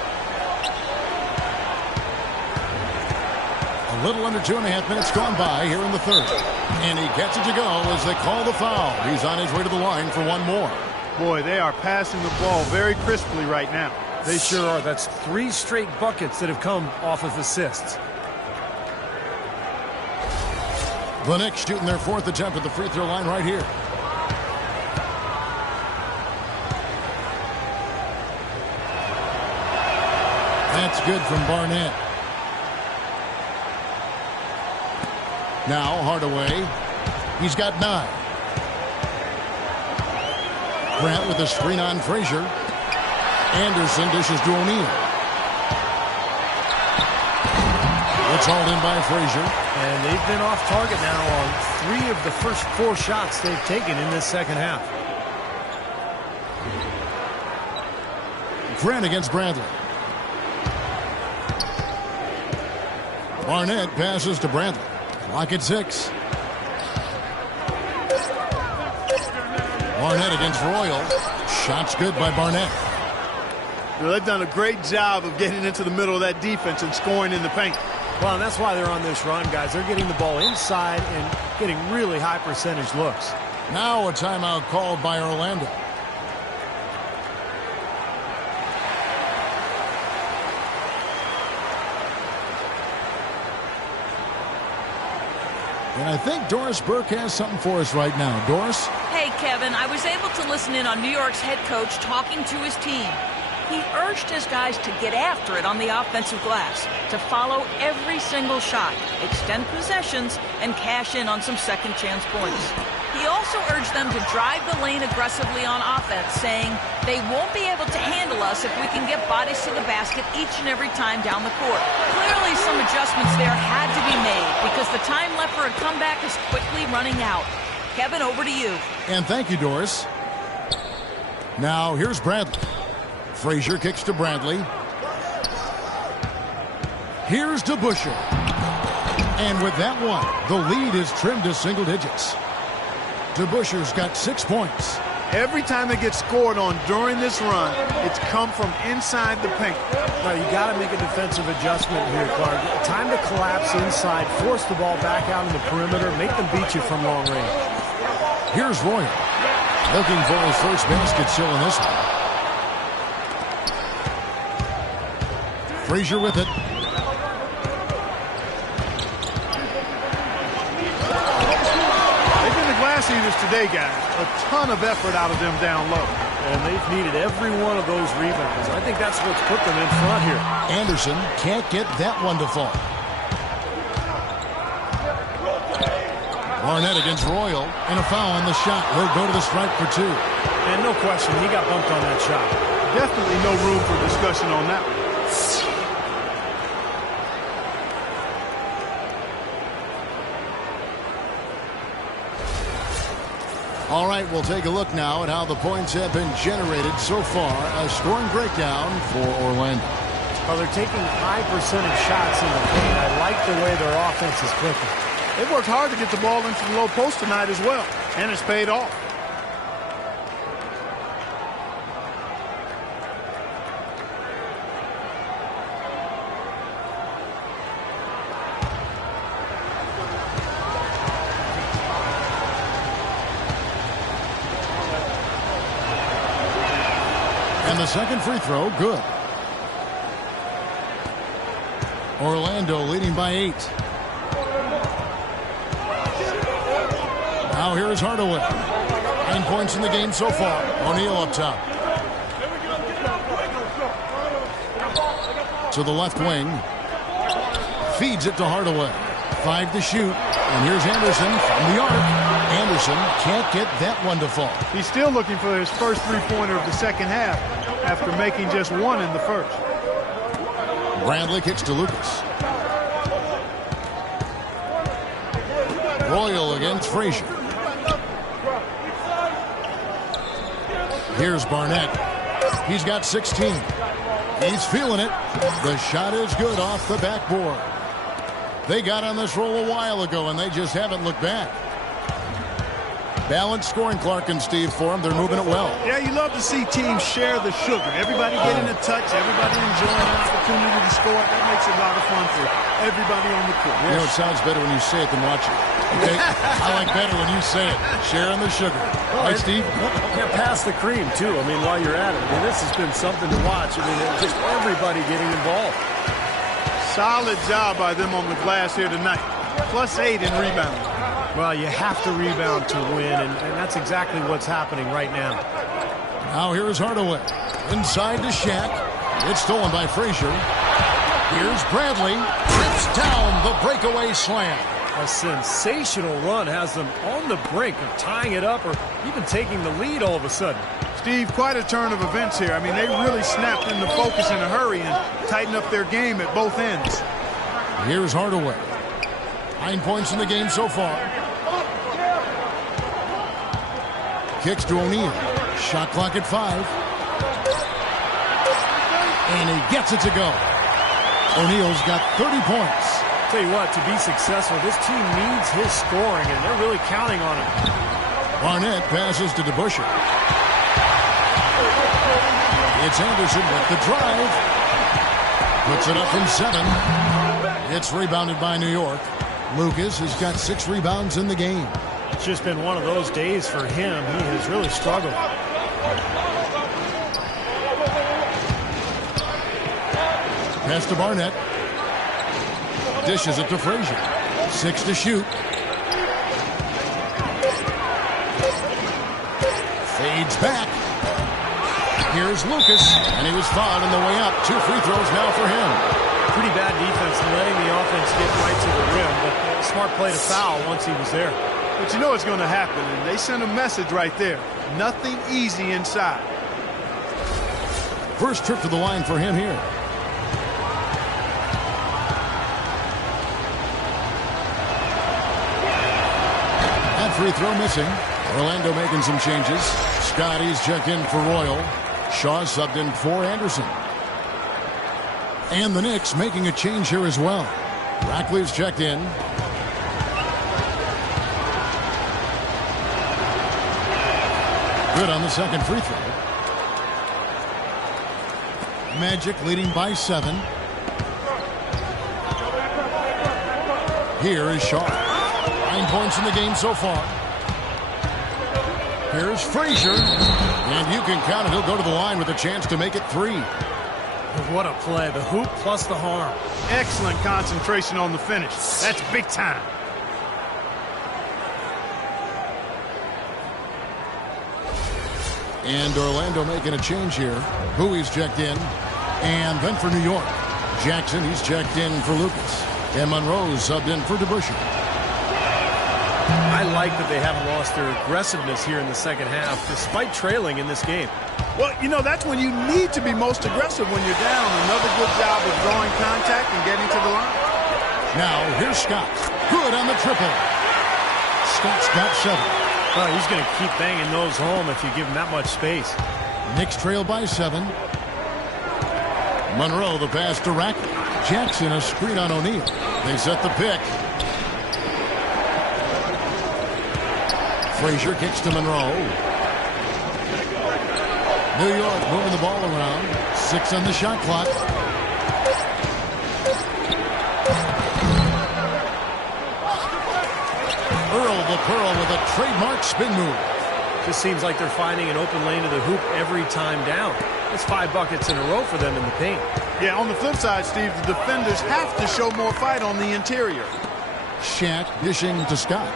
A little under 2.5 minutes gone by here in the third. And he gets it to go as they call the foul. He's on his way to the line for one more. Boy, they are passing the ball very crisply right now. They sure are. That's 3 straight buckets that have come off of assists. The Knicks shooting their 4th attempt at the free throw line right here. That's good from Barnett. Now Hardaway. He's got 9. Grant with a screen on Frazier. Anderson dishes to O'Neal. It's hauled in by Frazier. And they've been off target now on 3 of the first 4 shots they've taken in this second half. Grant against Bradley. Barnett passes to Bradley. Clock at 6. Barnett against Royal. Shots good by Barnett. Well, they've done a great job of getting into the middle of that defense and scoring in the paint. Well, and that's why they're on this run, guys. They're getting the ball inside and getting really high percentage looks. Now a timeout called by Orlando. And I think Doris Burke has something for us right now. Doris? Hey, Kevin, I was able to listen in on New York's head coach talking to his team. He urged his guys to get after it on the offensive glass, to follow every single shot, extend possessions, and cash in on some second-chance points. He also urged them to drive the lane aggressively on offense, saying they won't be able to handle us if we can get bodies to the basket each and every time down the court. Clearly, some adjustments there had to be made because the time left for a comeback is quickly running out. Kevin, over to you. And thank you, Doris. Now, here's Bradley. Frazier kicks to Bradley. Here's DeBusschere. And with that one, the lead is trimmed to single digits. DeBusschere's got 6 points. Every time it gets scored on during this run, it's come from inside the paint. Now, you got to make a defensive adjustment here, Clark. Time to collapse inside, force the ball back out in the perimeter, make them beat you from long range. Here's Royal. Looking for his first basket still in this one. Frazier with it. They've been the glass eaters today, guys. A ton of effort out of them down low. And they've needed every one of those rebounds. I think that's what's put them in front here. Anderson can't get that one to fall. Barnett against Royal, and a foul on the shot. He'll go to the stripe for 2. And no question, he got bumped on that shot. Definitely no room for discussion on that one. All right, we'll take a look now at how the points have been generated so far. A scoring breakdown for Orlando. Well, they're taking high percentage shots in the paint. I like the way their offense is clicking. They've worked hard to get the ball into the low post tonight as well, and it's paid off. And the second free throw, good. Orlando leading by 8. Now here is Hardaway. 9 points in the game so far. O'Neal up top. To the left wing. Feeds it to Hardaway. 5 to shoot. And here's Anderson from the arc. Anderson can't get that one to fall. He's still looking for his first three-pointer of the second half after making just one in the first. Bradley kicks to Lucas. Royal against Frazier. Here's Barnett. He's got 16. He's feeling it. The shot is good off the backboard. They got on this roll a while ago, and they just haven't looked back. Balanced scoring, Clark and Steve, for them. They're moving it well. Yeah, you love to see teams share the sugar. Everybody getting a touch, everybody enjoying an opportunity to score. That makes it a lot of fun for everybody on the court. You know, it sounds better when you say it than watch it. Okay? I like better when you say it. Sharing the sugar. Right, Steve? Yeah, pass the cream, too. I mean, while you're at it. I mean, this has been something to watch. I mean, just everybody getting involved. Solid job by them on the glass here tonight. +8 in rebounding. Well, you have to rebound to win, and that's exactly what's happening right now. Now here is Hardaway. Inside to Shaq. It's stolen by Frazier. Here's Bradley. Trips down the breakaway slam. A sensational run has them on the brink of tying it up or even taking the lead all of a sudden. Steve, quite a turn of events here. I mean, they really snapped into focus in a hurry and tightened up their game at both ends. Here's Hardaway. 9 points in the game so far. Kicks to O'Neal. Shot clock at 5. And he gets it to go. O'Neal's got 30 points. Tell you what, to be successful, this team needs his scoring, and they're really counting on him. Barnett passes to DeBusschere. It's Anderson with the drive. Puts it up from 7. It's rebounded by New York. Lucas has got 6 rebounds in the game. It's just been one of those days for him. He has really struggled. Pass to Barnett. Dishes it to Frazier. 6 to shoot. back. Here's Lucas, and he was fouled on the way up. 2 free throws now for him. Pretty bad defense letting the offense get right to the rim, but a smart play to foul once he was there. But you know it's going to happen, and they sent a message right there. Nothing easy inside. First trip to the line for him here. That free throw missing. Orlando making some changes. Scotty's checked in for Royal. Shaw subbed in for Anderson. And the Knicks making a change here as well. Ratcliffe's checked in. Good on the second free throw. Magic leading by 7. Here is Shaw. 9 points in the game so far. Here's Frazier. And you can count it. He'll go to the line with a chance to make it 3. What a play. The hoop plus the harm. Excellent concentration on the finish. That's big time. And Orlando making a change here. Bowie's checked in. And then for New York, Jackson, he's checked in for Lucas. And Monroe's subbed in for DeBusschere. I like that they haven't lost their aggressiveness here in the second half, despite trailing in this game. Well, you know, that's when you need to be most aggressive when you're down. Another good job of drawing contact and getting to the line. Now, here's Scott. Good on the triple. Scott's got 7. Oh, he's going to keep banging those home if you give him that much space. Knicks trail by 7. Monroe, the pass to Ratcliffe. Jackson, a screen on O'Neal. They set the pick. Frazier kicks to Monroe. New York moving the ball around. 6 on the shot clock. Earl the Pearl with a trademark spin move. Just seems like they're finding an open lane to the hoop every time down. It's 5 buckets in a row for them in the paint. Yeah, on the flip side, Steve, the defenders have to show more fight on the interior. Shaq dishing to Scott.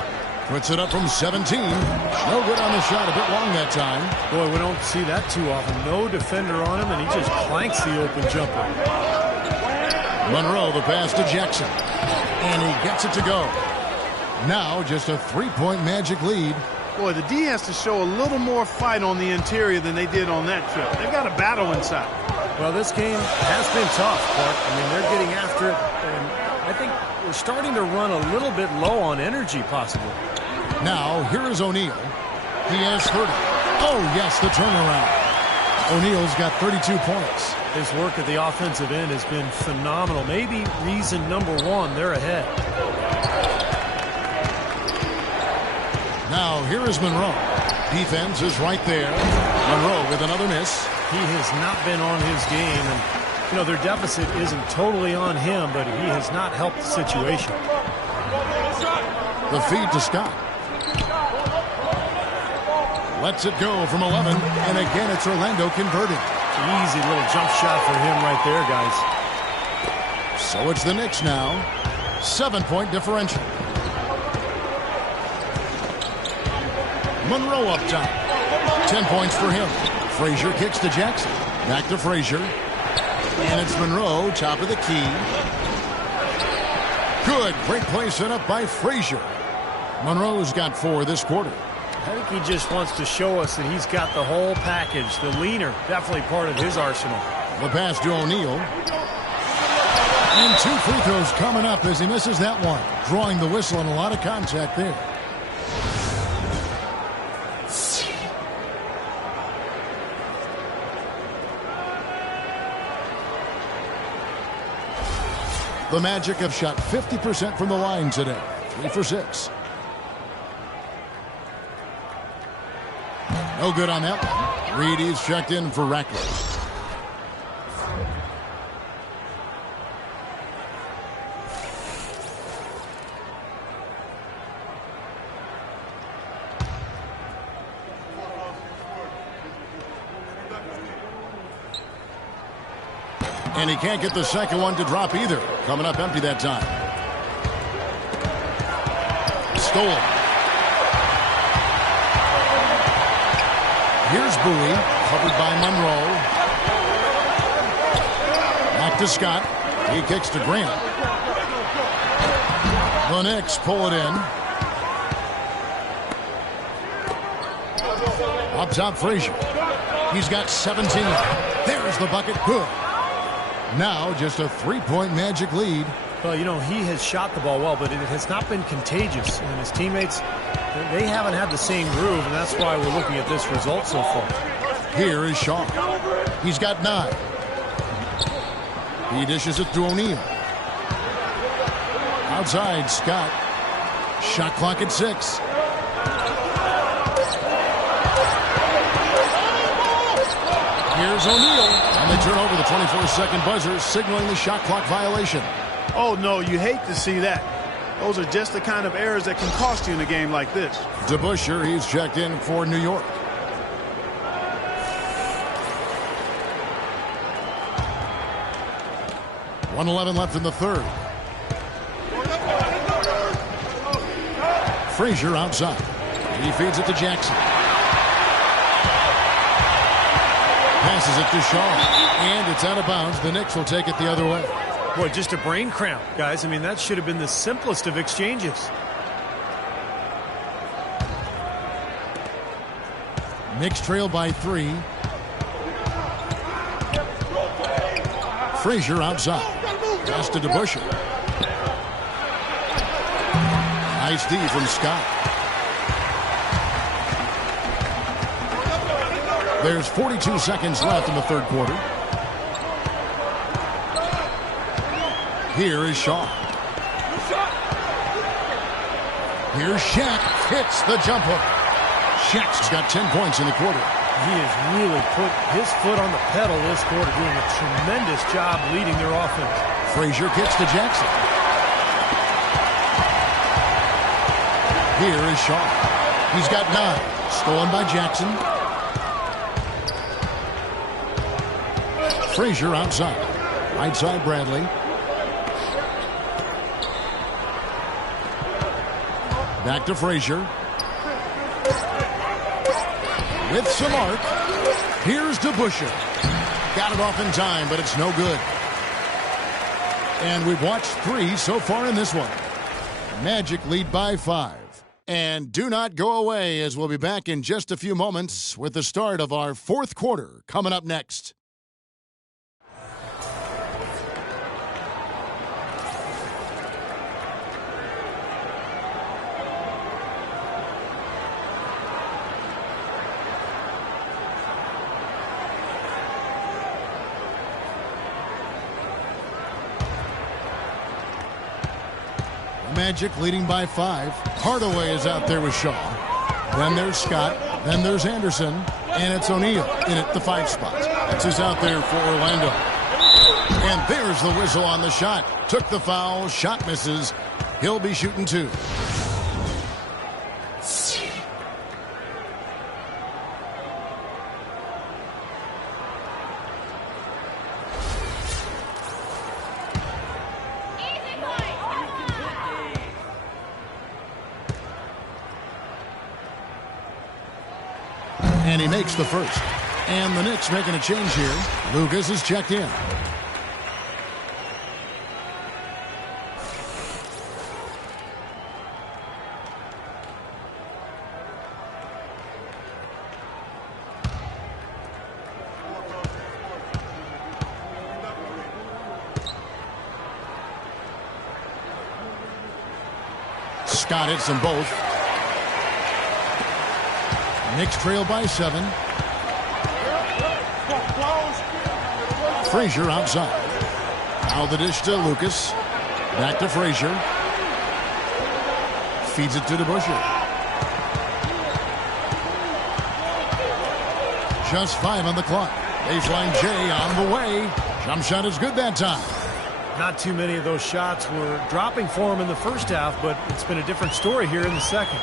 Puts it up from 17. No good on the shot. A bit long that time. Boy, we don't see that too often. No defender on him, and he just clanks the open jumper. Monroe, the pass to Jackson. And he gets it to go. Now just a 3-point Magic lead. Boy, the D has to show a little more fight on the interior than they did on that trip. They've got a battle inside. Well, this game has been tough, Clark. I mean, they're getting after it, and I think we're starting to run a little bit low on energy, possibly. Now, here is O'Neal. He has 30. Oh, yes, the turnaround. O'Neal's got 32 points. His work at the offensive end has been phenomenal. Maybe reason number 1, they're ahead. Now, here is Monroe. Defense is right there. Monroe with another miss. He has not been on his game, and, you know, their deficit isn't totally on him, but he has not helped the situation. The feed to Scott. Lets it go from 11, and again it's Orlando converting. Easy little jump shot for him right there, guys. So it's the Knicks now. 7-point differential. Monroe up top. 10 points for him. Frazier kicks to Jackson. Back to Frazier. And it's Monroe, top of the key. Good. Great play set up by Frazier. Monroe's got 4 this quarter. I think he just wants to show us that he's got the whole package. The leaner, definitely part of his arsenal. The pass to O'Neal. And 2 free throws coming up as he misses that one. Drawing the whistle and a lot of contact there. The Magic have shot 50% from the line today. 3 for 6. No good on that one. Reedy's checked in for Ratcliffe. And he can't get the second one to drop either. Coming up empty that time. Stolen. Here's Bowie, covered by Monroe. Back to Scott. He kicks to Grant. The Knicks pull it in. Up top, Frazier. He's got 17. There's the bucket. Good. Now just a three-point Magic lead. Well, you know, he has shot the ball well, but it has not been contagious. And his teammates, they haven't had the same groove, and that's why we're looking at this result so far. Here is Shaw. He's got 9. He dishes it to O'Neal. Outside, Scott. Shot clock at 6. Here's O'Neal. And they turn over the 24-second buzzer, signaling the shot clock violation. Oh, no, you hate to see that. Those are just the kind of errors that can cost you in a game like this. DeBusschere, he's checked in for New York. .111 left in the third. Frazier outside. He feeds it to Jackson. Passes it to Shaw. And it's out of bounds. The Knicks will take it the other way. Boy, just a brain cramp, guys. I mean, that should have been the simplest of exchanges. Knicks trail by 3. Frazier outside. Pass to DeBusschere. Nice D from Scott. There's 42 seconds left in the third quarter. Here is Shaw. Here's Shaq. Hits the jump hook. Shaq's got 10 points in the quarter. He has really put his foot on the pedal this quarter, doing a tremendous job leading their offense. Frazier kicks to Jackson. Here is Shaw. He's got 9. Stolen by Jackson. Frazier outside. Right side, Bradley. Back to Frazier. With some arc. Here's DeBusschere. Got it off in time, but it's no good. And we've watched 3 so far in this one. Magic lead by 5. And do not go away, as we'll be back in just a few moments with the start of our fourth quarter coming up next. Magic leading by 5. Hardaway is out there with Shaw. Then there's Scott. Then there's Anderson. And it's O'Neal in at the 5 spot. That's who's out there for Orlando. And there's the whistle on the shot. Took the foul. Shot misses. He'll be shooting 2. And he makes the first. And the Knicks making a change here. Lucas is checked in. Scott hits them both. Knicks trail by 7. Frazier outside. Now the dish to Lucas. Back to Frazier. Feeds it to DeBusschere. Just 5 on the clock. Baseline J on the way. Jump shot is good that time. Not too many of those shots were dropping for him in the first half, but it's been a different story here in the second.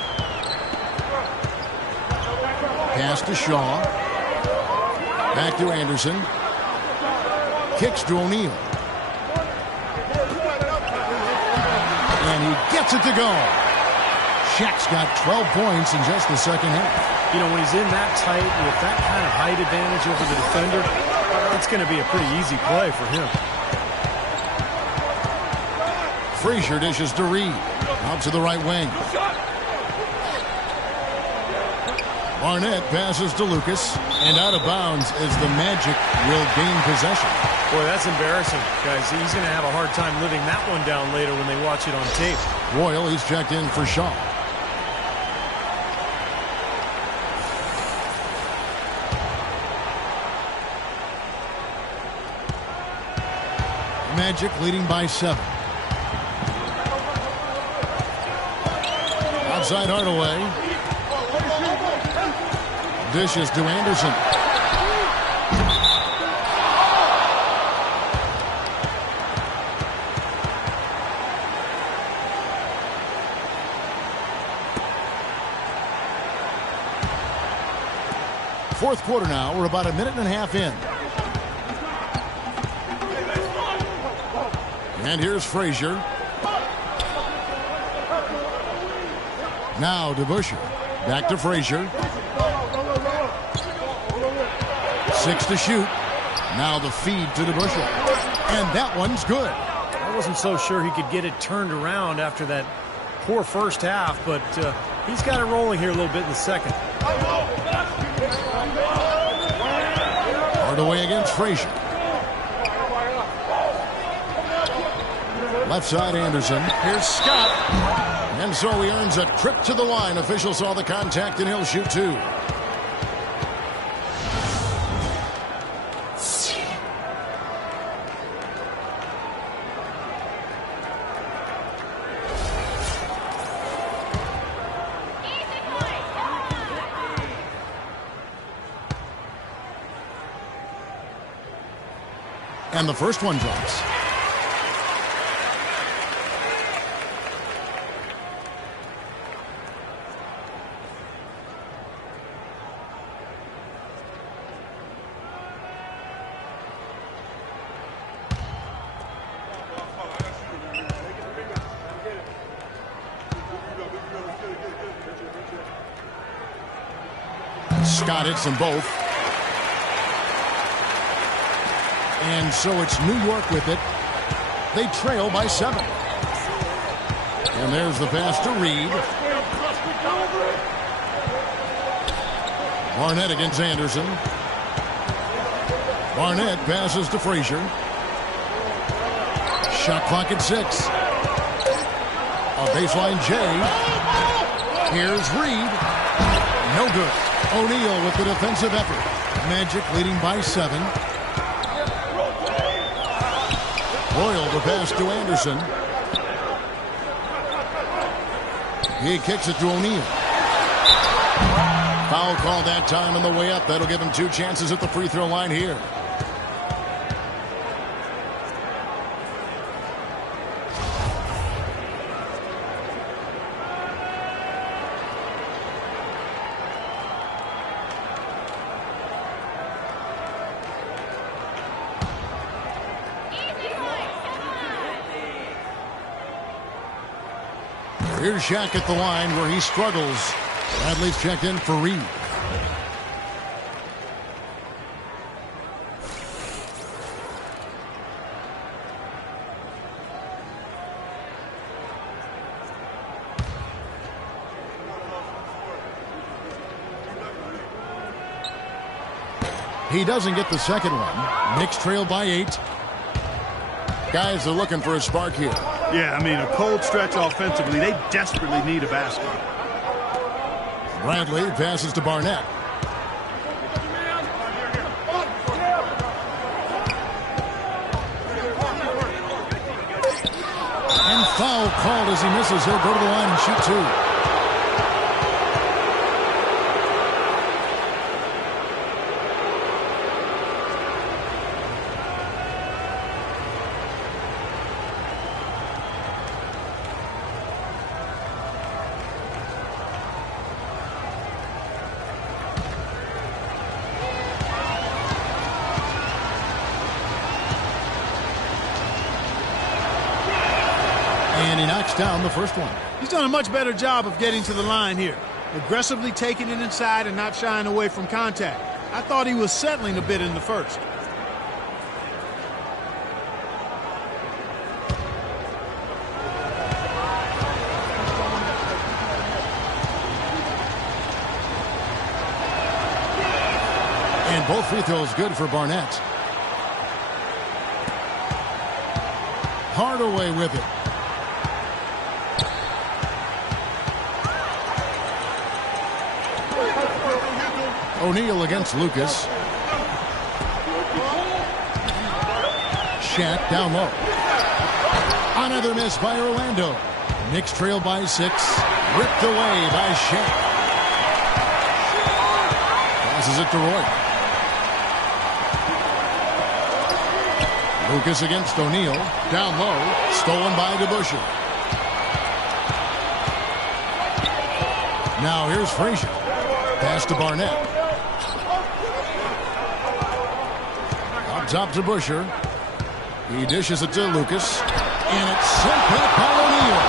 Pass to Shaw. Back to Anderson. Kicks to O'Neal. And he gets it to go. Shaq's got 12 points in just the second half. You know, when he's in that tight with that kind of height advantage over the defender, it's going to be a pretty easy play for him. Frazier dishes to Reed. Out to the right wing. Barnett passes to Lucas. And out of bounds as the Magic will gain possession. Boy, that's embarrassing, guys. He's going to have a hard time living that one down later when they watch it on tape. Royal, he's checked in for Shaw. Magic leading by 7. Outside Hardaway. Dishes to Anderson. Fourth quarter now. We're about a minute and a half in. And here's Frazier. Now to Busher. Back to Frazier. 6 to shoot. Now the feed to the Busher. And that one's good. I wasn't so sure he could get it turned around after that poor first half, but he's got it rolling here a little bit in the second. Hardaway against Frazier. Left side Anderson. Here's Scott. And so he earns a trip to the line. Official saw the contact and he'll shoot 2. And the first one drops. Scott hits them both. And so it's New York with it. They trail by 7. And there's the pass to Reed. Barnett against Anderson. Barnett passes to Frazier. Shot clock at 6. A baseline J. Here's Reed. No good. O'Neal with the defensive effort. Magic leading by 7. Royal the pass to Anderson. He kicks it to O'Neal. Foul called that time on the way up. That'll give him 2 chances at the free throw line here. Here's Shaq at the line where he struggles. Bradley's checked in for Reed. He doesn't get the second one. Knicks trail by 8. Guys are looking for a spark here. Yeah, I mean, a cold stretch offensively. They desperately need a basket. Bradley passes to Barnett. And foul called as he misses. He'll go to the line and shoot 2. he knocks down the first one. He's done a much better job of getting to the line here. Aggressively taking it inside and not shying away from contact. I thought he was settling a bit in the first. And both free throws good for Barnett. Hardaway with it. O'Neal against Lucas. Shaq down low. Another miss by Orlando. Knicks trail by 6. Ripped away by Shaq. Passes it to Roy. Lucas against O'Neal. Down low. Stolen by DeBusschere. Now here's Frazier. Pass to Barnett. Up top to Busher. He dishes it to Lucas. And it's sent back by O'Neal.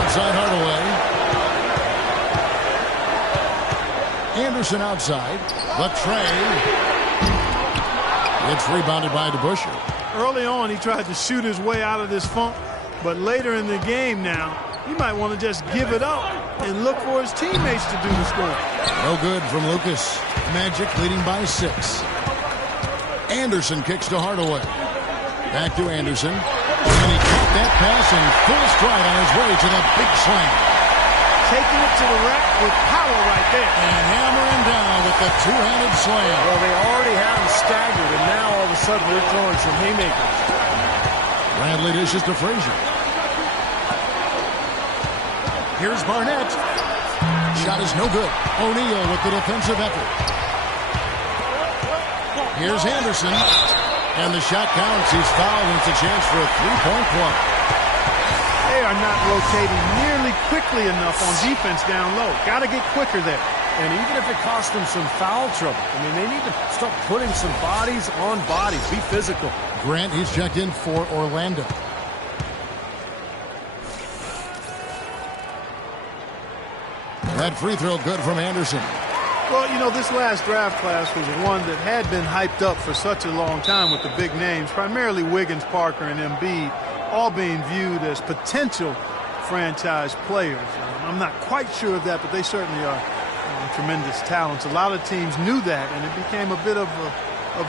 Outside Hardaway. Anderson outside. Latrey. It's rebounded by DeBusschere. Early on, he tried to shoot his way out of this funk. But later in the game now, he might want to just give it up and look for his teammates to do the scoring. No good from Lucas. Magic leading by 6. Anderson kicks to Hardaway. Back to Anderson. And he caught that pass in full stride on his way to the big slam. Taking it to the rack with power right there. And hammering down with the two-handed slam. Well, they already have him staggered, and now all of a sudden they're throwing some haymakers. Bradley dishes to Frazier. Here's Barnett. Shot is no good. O'Neal with the defensive effort. Here's Anderson. And the shot counts. He's fouled, and it's a chance for a three-point play. They are not rotating nearly quickly enough on defense down low. Got to get quicker there. And even if it costs them some foul trouble, I mean, they need to start putting some bodies on bodies. Be physical. Grant, he's checked in for Orlando. That free throw good from Anderson. Well, you know, this last draft class was one that had been hyped up for such a long time with the big names, primarily Wiggins, Parker, and Embiid, all being viewed as potential franchise players. I'm not quite sure of that, but they certainly are tremendous talents. A lot of teams knew that, and it became a bit of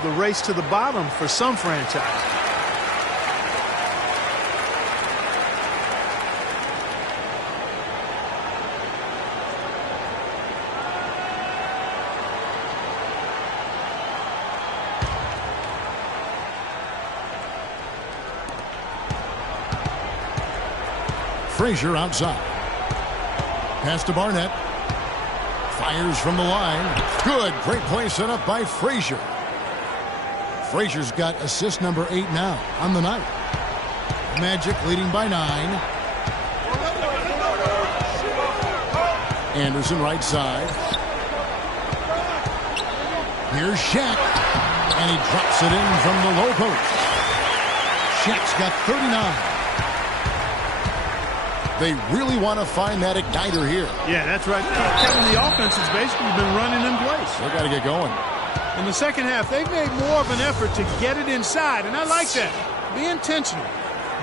the race to the bottom for some franchises. Frazier outside. Pass to Barnett. Fires from the line. Good. Great play set up by Frazier. Frazier's got assist number 8 now on the night. Magic leading by 9. Anderson right side. Here's Shaq. And he drops it in from the low post. Shaq's got 39. They really want to find that igniter here. Yeah, that's right. Kevin, the offense has basically been running in place. They got to get going. In the second half, they've made more of an effort to get it inside, and I like that. Be intentional.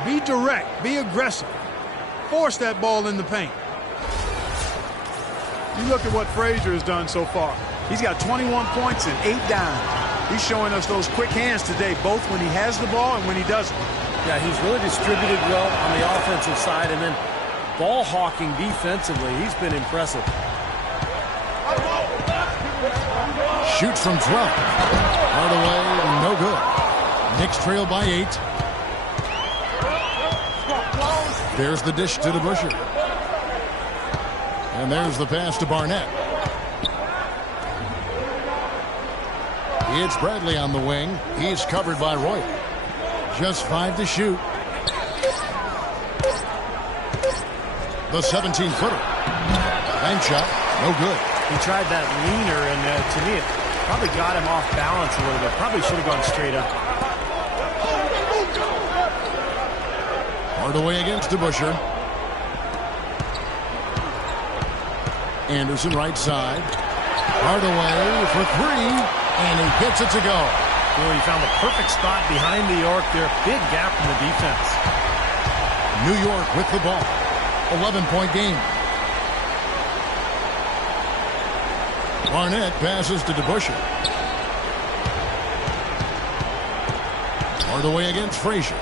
Be direct. Be aggressive. Force that ball in the paint. You look at what Frazier has done so far. He's got 21 points and 8 dimes. He's showing us those quick hands today, both when he has the ball and when he doesn't. Yeah, he's really distributed well on the offensive side, and then ball hawking defensively, he's been impressive. Shoots from 12. Hardaway, no good. Knicks trail by 8. There's the dish to DeBusschere. And there's the pass to Barnett. It's Bradley on the wing. He's covered by Roy. Just 5 to shoot. The 17-footer. Bank shot, no good. He tried that leaner, and to me, it probably got him off balance a little bit. Probably should have gone straight up. Hardaway against DeBusschere. Anderson right side. Hardaway for three, and he gets it to go. Well, he found the perfect spot behind the arc there. Big gap in the defense. New York with the ball. 11-point game. Barnett passes to DeBusschere. Hardaway against Frazier.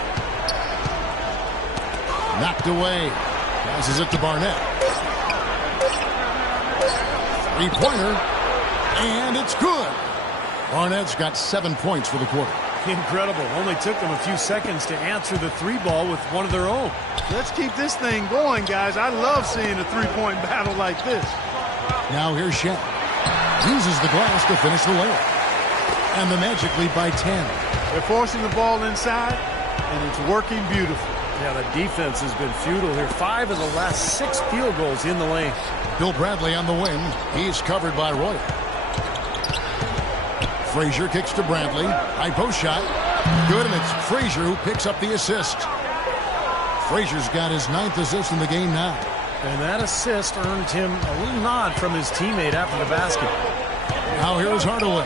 Knocked away. Passes it to Barnett. Three-pointer. And it's good. Barnett's got 7 points for the quarter. Incredible. Only took them a few seconds to answer the three ball with one of their own. Let's keep this thing going, guys. I love seeing a three-point battle like this. Now here's Shaq. Uses the glass to finish the layup. And the Magic lead by 10. They're forcing the ball inside, and it's working beautifully. Yeah, the defense has been futile here. 5 of the last 6 field goals in the lane. Bill Bradley on the wing. He's covered by Roy. Frazier kicks to Bradley. High post shot. Good, and it's Frazier who picks up the assist. Frazier's got his 9th assist in the game now. And that assist earned him a little nod from his teammate after the basket. Now here's Hardaway.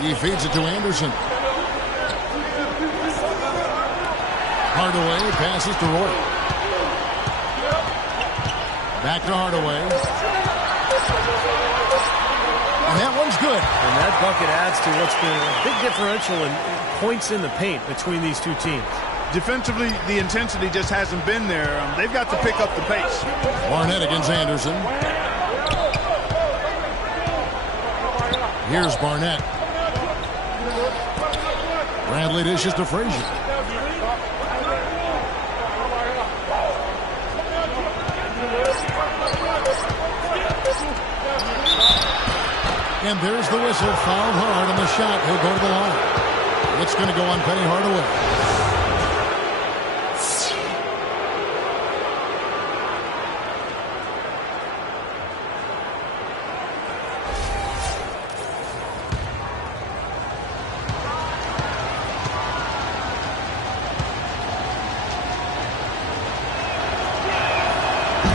He feeds it to Anderson. Hardaway passes to Roy. Back to Hardaway. And that one's good. And that bucket adds to what's been a big differential in points in the paint between these two teams. Defensively, the intensity just hasn't been there. They've got to pick up the pace. Barnett against Anderson. Here's Barnett. Bradley dishes to Frazier. And there's the whistle. Fouled hard on the shot. He'll go to the line. It's going to go on Penny Hardaway.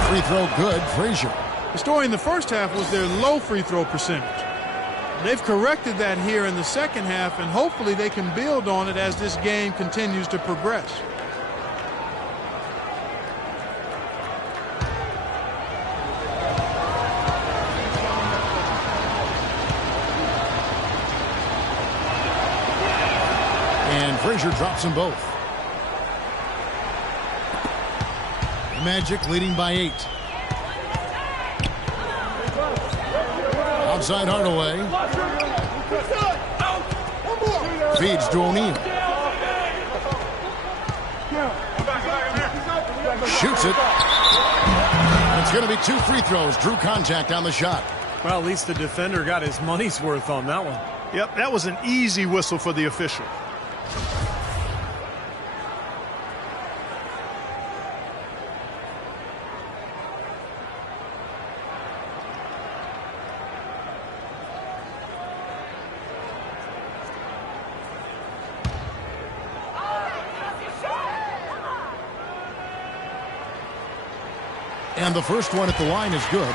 Free throw good. Frazier. The story in the first half was their low free throw percentage. They've corrected that here in the second half, and hopefully they can build on it as this game continues to progress. And Frazier drops them both. The Magic leading by 8. Outside Hardaway. Feeds to O'Neal. Shoots it. It's going to be 2 free throws. Drew contact on the shot. Well, at least the defender got his money's worth on that one. Yep, that was an easy whistle for the official. And the first one at the line is good.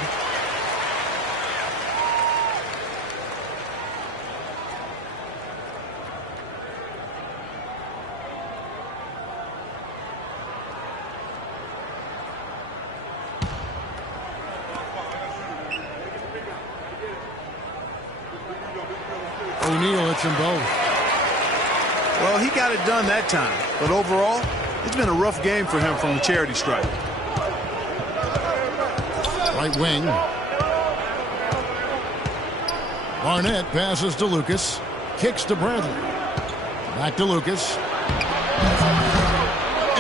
O'Neal hits them both. Well, he got it done that time. But overall, it's been a rough game for him from the charity stripe. Right wing. Barnett passes to Lucas. Kicks to Bradley. Back to Lucas.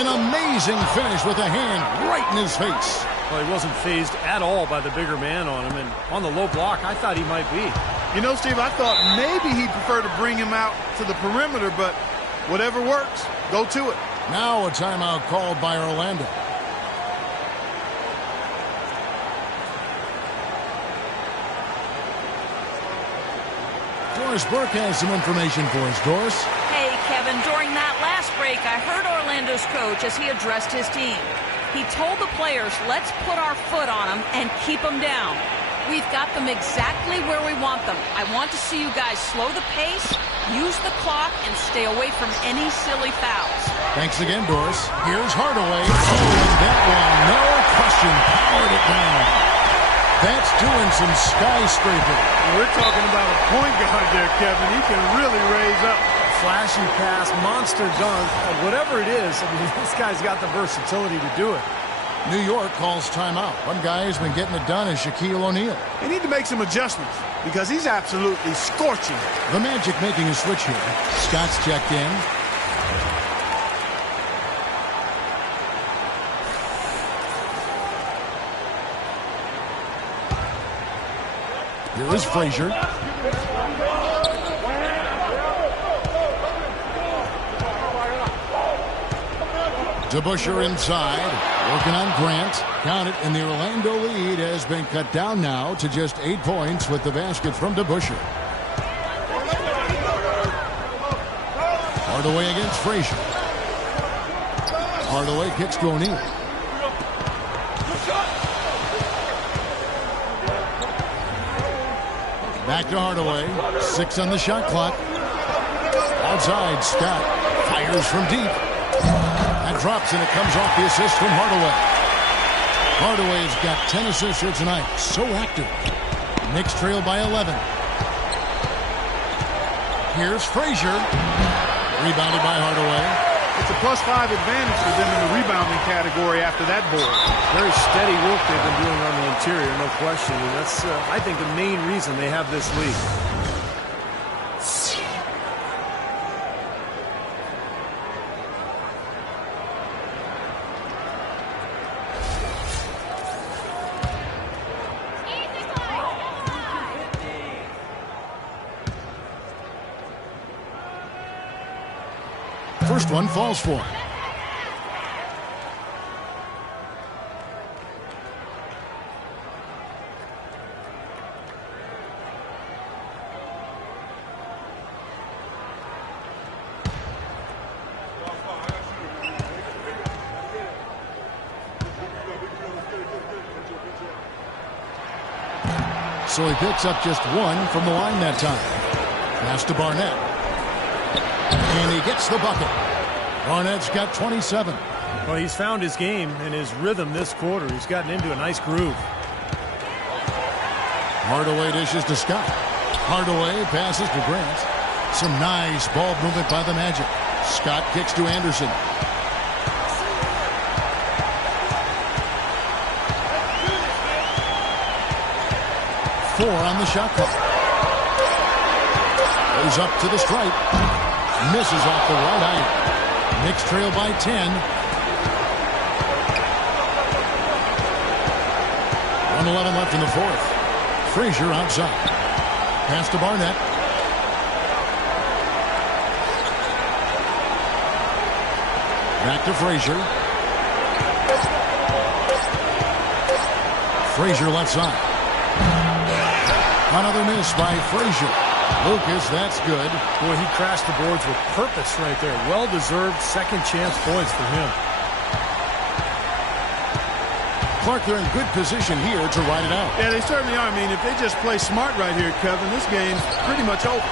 An amazing finish with a hand right in his face. Well, he wasn't fazed at all by the bigger man on him. And on the low block, I thought he might be. You know, Steve, I thought maybe he'd prefer to bring him out to the perimeter, but whatever works, go to it. Now a timeout called by Orlando. Doris Burke has some information for us. Doris? Hey, Kevin. During that last break, I heard Orlando's coach as he addressed his team. He told the players, let's put our foot on them and keep them down. We've got them exactly where we want them. I want to see you guys slow the pace, use the clock, and stay away from any silly fouls. Thanks again, Doris. Here's Hardaway. Oh, and that one, no question, powered it down. That's doing some skyscraping. We're talking about a point guard there, Kevin. He can really raise up. Flashy pass, monster dunk, whatever it is, I mean, this guy's got the versatility to do it. New York calls timeout. One guy who's been getting it done is Shaquille O'Neal. They need to make some adjustments because he's absolutely scorching. The Magic making a switch here. Scott's checked in. Here is Frazier. DeBusschere inside, working on Grant. Count it, and the Orlando lead has been cut down now to just 8 points with the basket from DeBusschere. Hardaway against Frazier. Hardaway kicks to O'Neal. Back to Hardaway. 6 on the shot clock. Outside, Scott fires from deep. That drops, and it comes off the assist from Hardaway. Hardaway's got 10 assists here tonight. So active. Knicks trail by 11. Here's Frazier. Rebounded by Hardaway. It's a +5 advantage for them in the rebounding category after that board. Very steady work they've been doing on the interior, no question. And that's, I think, the main reason they have this lead. First one falls for him. So he picks up just one from the line that time. Pass to Barnett. And he gets the bucket. Barnett's got 27. Well, he's found his game and his rhythm this quarter. He's gotten into a nice groove. Hardaway dishes to Scott. Hardaway passes to Grant. Some nice ball movement by the Magic. Scott kicks to Anderson. Four on the shot clock. Goes up to the stripe. Misses off the right iron. Knicks trail by 10. 1:11 left in the fourth. Frazier outside. Pass to Barnett. Back to Frazier. Frazier left side. Another miss by Frazier. Lucas, that's good. Boy, he crashed the boards with purpose right there. Well-deserved second chance points for him. Clark, they're in good position here to ride it out. Yeah, they certainly are. I mean, if they just play smart right here, Kevin, this game's pretty much over.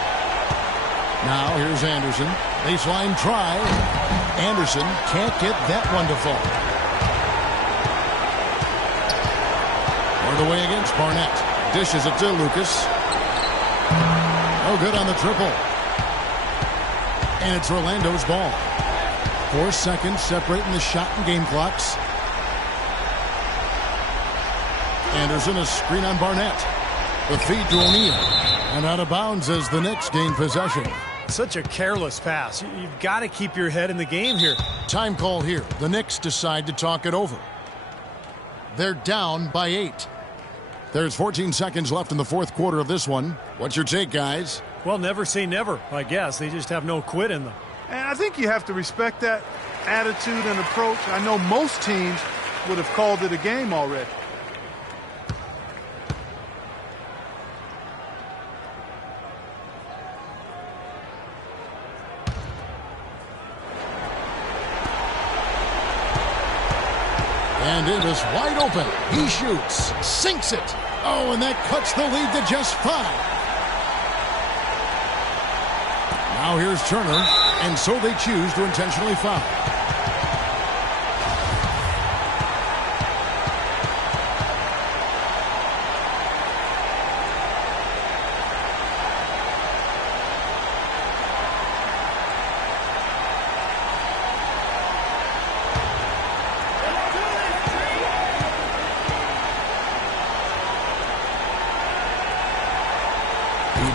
Now here's Anderson. Baseline try. Anderson can't get that one to fall. Hardaway against Barnett. Dishes it to Lucas. No good on the triple. And it's Orlando's ball. 4 seconds separating the shot and game clocks. Anderson, a screen on Barnett. The feed to O'Neal. And out of bounds as the Knicks gain possession. Such a careless pass. You've got to keep your head in the game here. Time call here. The Knicks decide to talk it over. They're down by 8. There's 14 seconds left in the fourth quarter of this one. What's your take, guys? Well, never say never, I guess. They just have no quit in them. And I think you have to respect that attitude and approach. I know most teams would have called it a game already. And it is wide open. He shoots. Sinks it. Oh, and that cuts the lead to just 5. Now here's Turner. And so they choose to intentionally foul.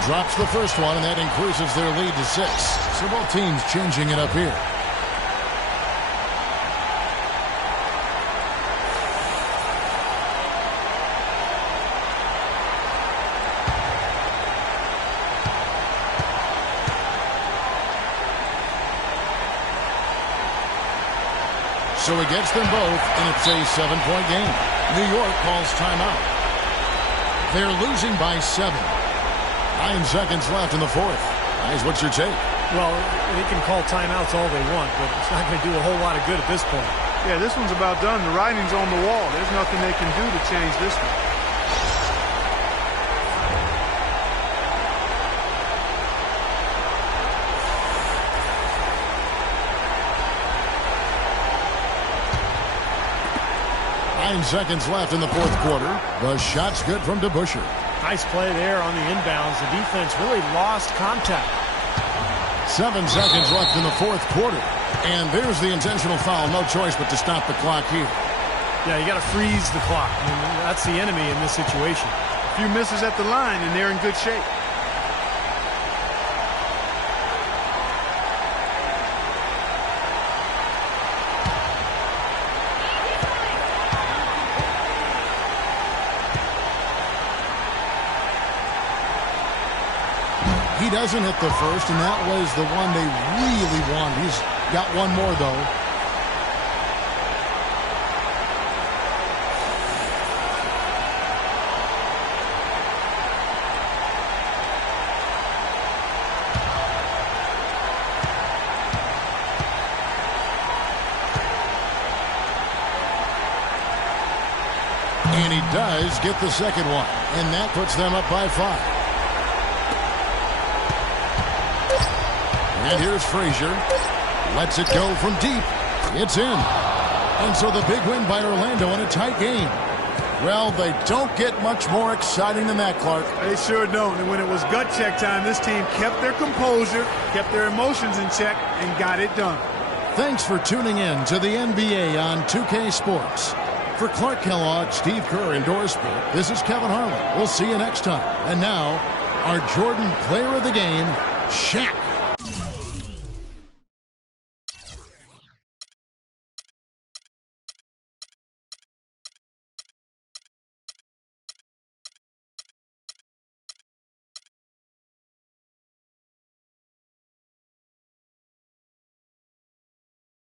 Drops the first one, and that increases their lead to 6. So both teams changing it up here. So he gets them both, and it's a 7-point game. New York calls timeout. They're losing by 7. 9 seconds left in the 4th. Guys, what's your take? Well, they can call timeouts all they want, but it's not going to do a whole lot of good at this point. Yeah, this one's about done. The writing's on the wall. There's nothing they can do to change this one. Seconds left in the 4th quarter. The shot's good from DeBusschere. Nice play there on the inbounds. The defense really lost contact. 7 seconds left in the 4th quarter. And there's the intentional foul. No choice but to stop the clock here. Yeah, you got to freeze the clock. I mean, that's the enemy in this situation. A few misses at the line, and they're in good shape. He doesn't hit the first, and that was the one they really wanted. He's got one more, though. And he does get the second one, and that puts them up by 5. And here's Frazier. Lets it go from deep. It's in. And so the big win by Orlando in a tight game. Well, they don't get much more exciting than that, Clark. They sure don't. And when it was gut check time, this team kept their composure, kept their emotions in check, and got it done. Thanks for tuning in to the NBA on 2K Sports. For Clark Kellogg, Steve Kerr, and Doris Sport, this is Kevin Harlan. We'll see you next time. And now, our Jordan player of the game, Shaq.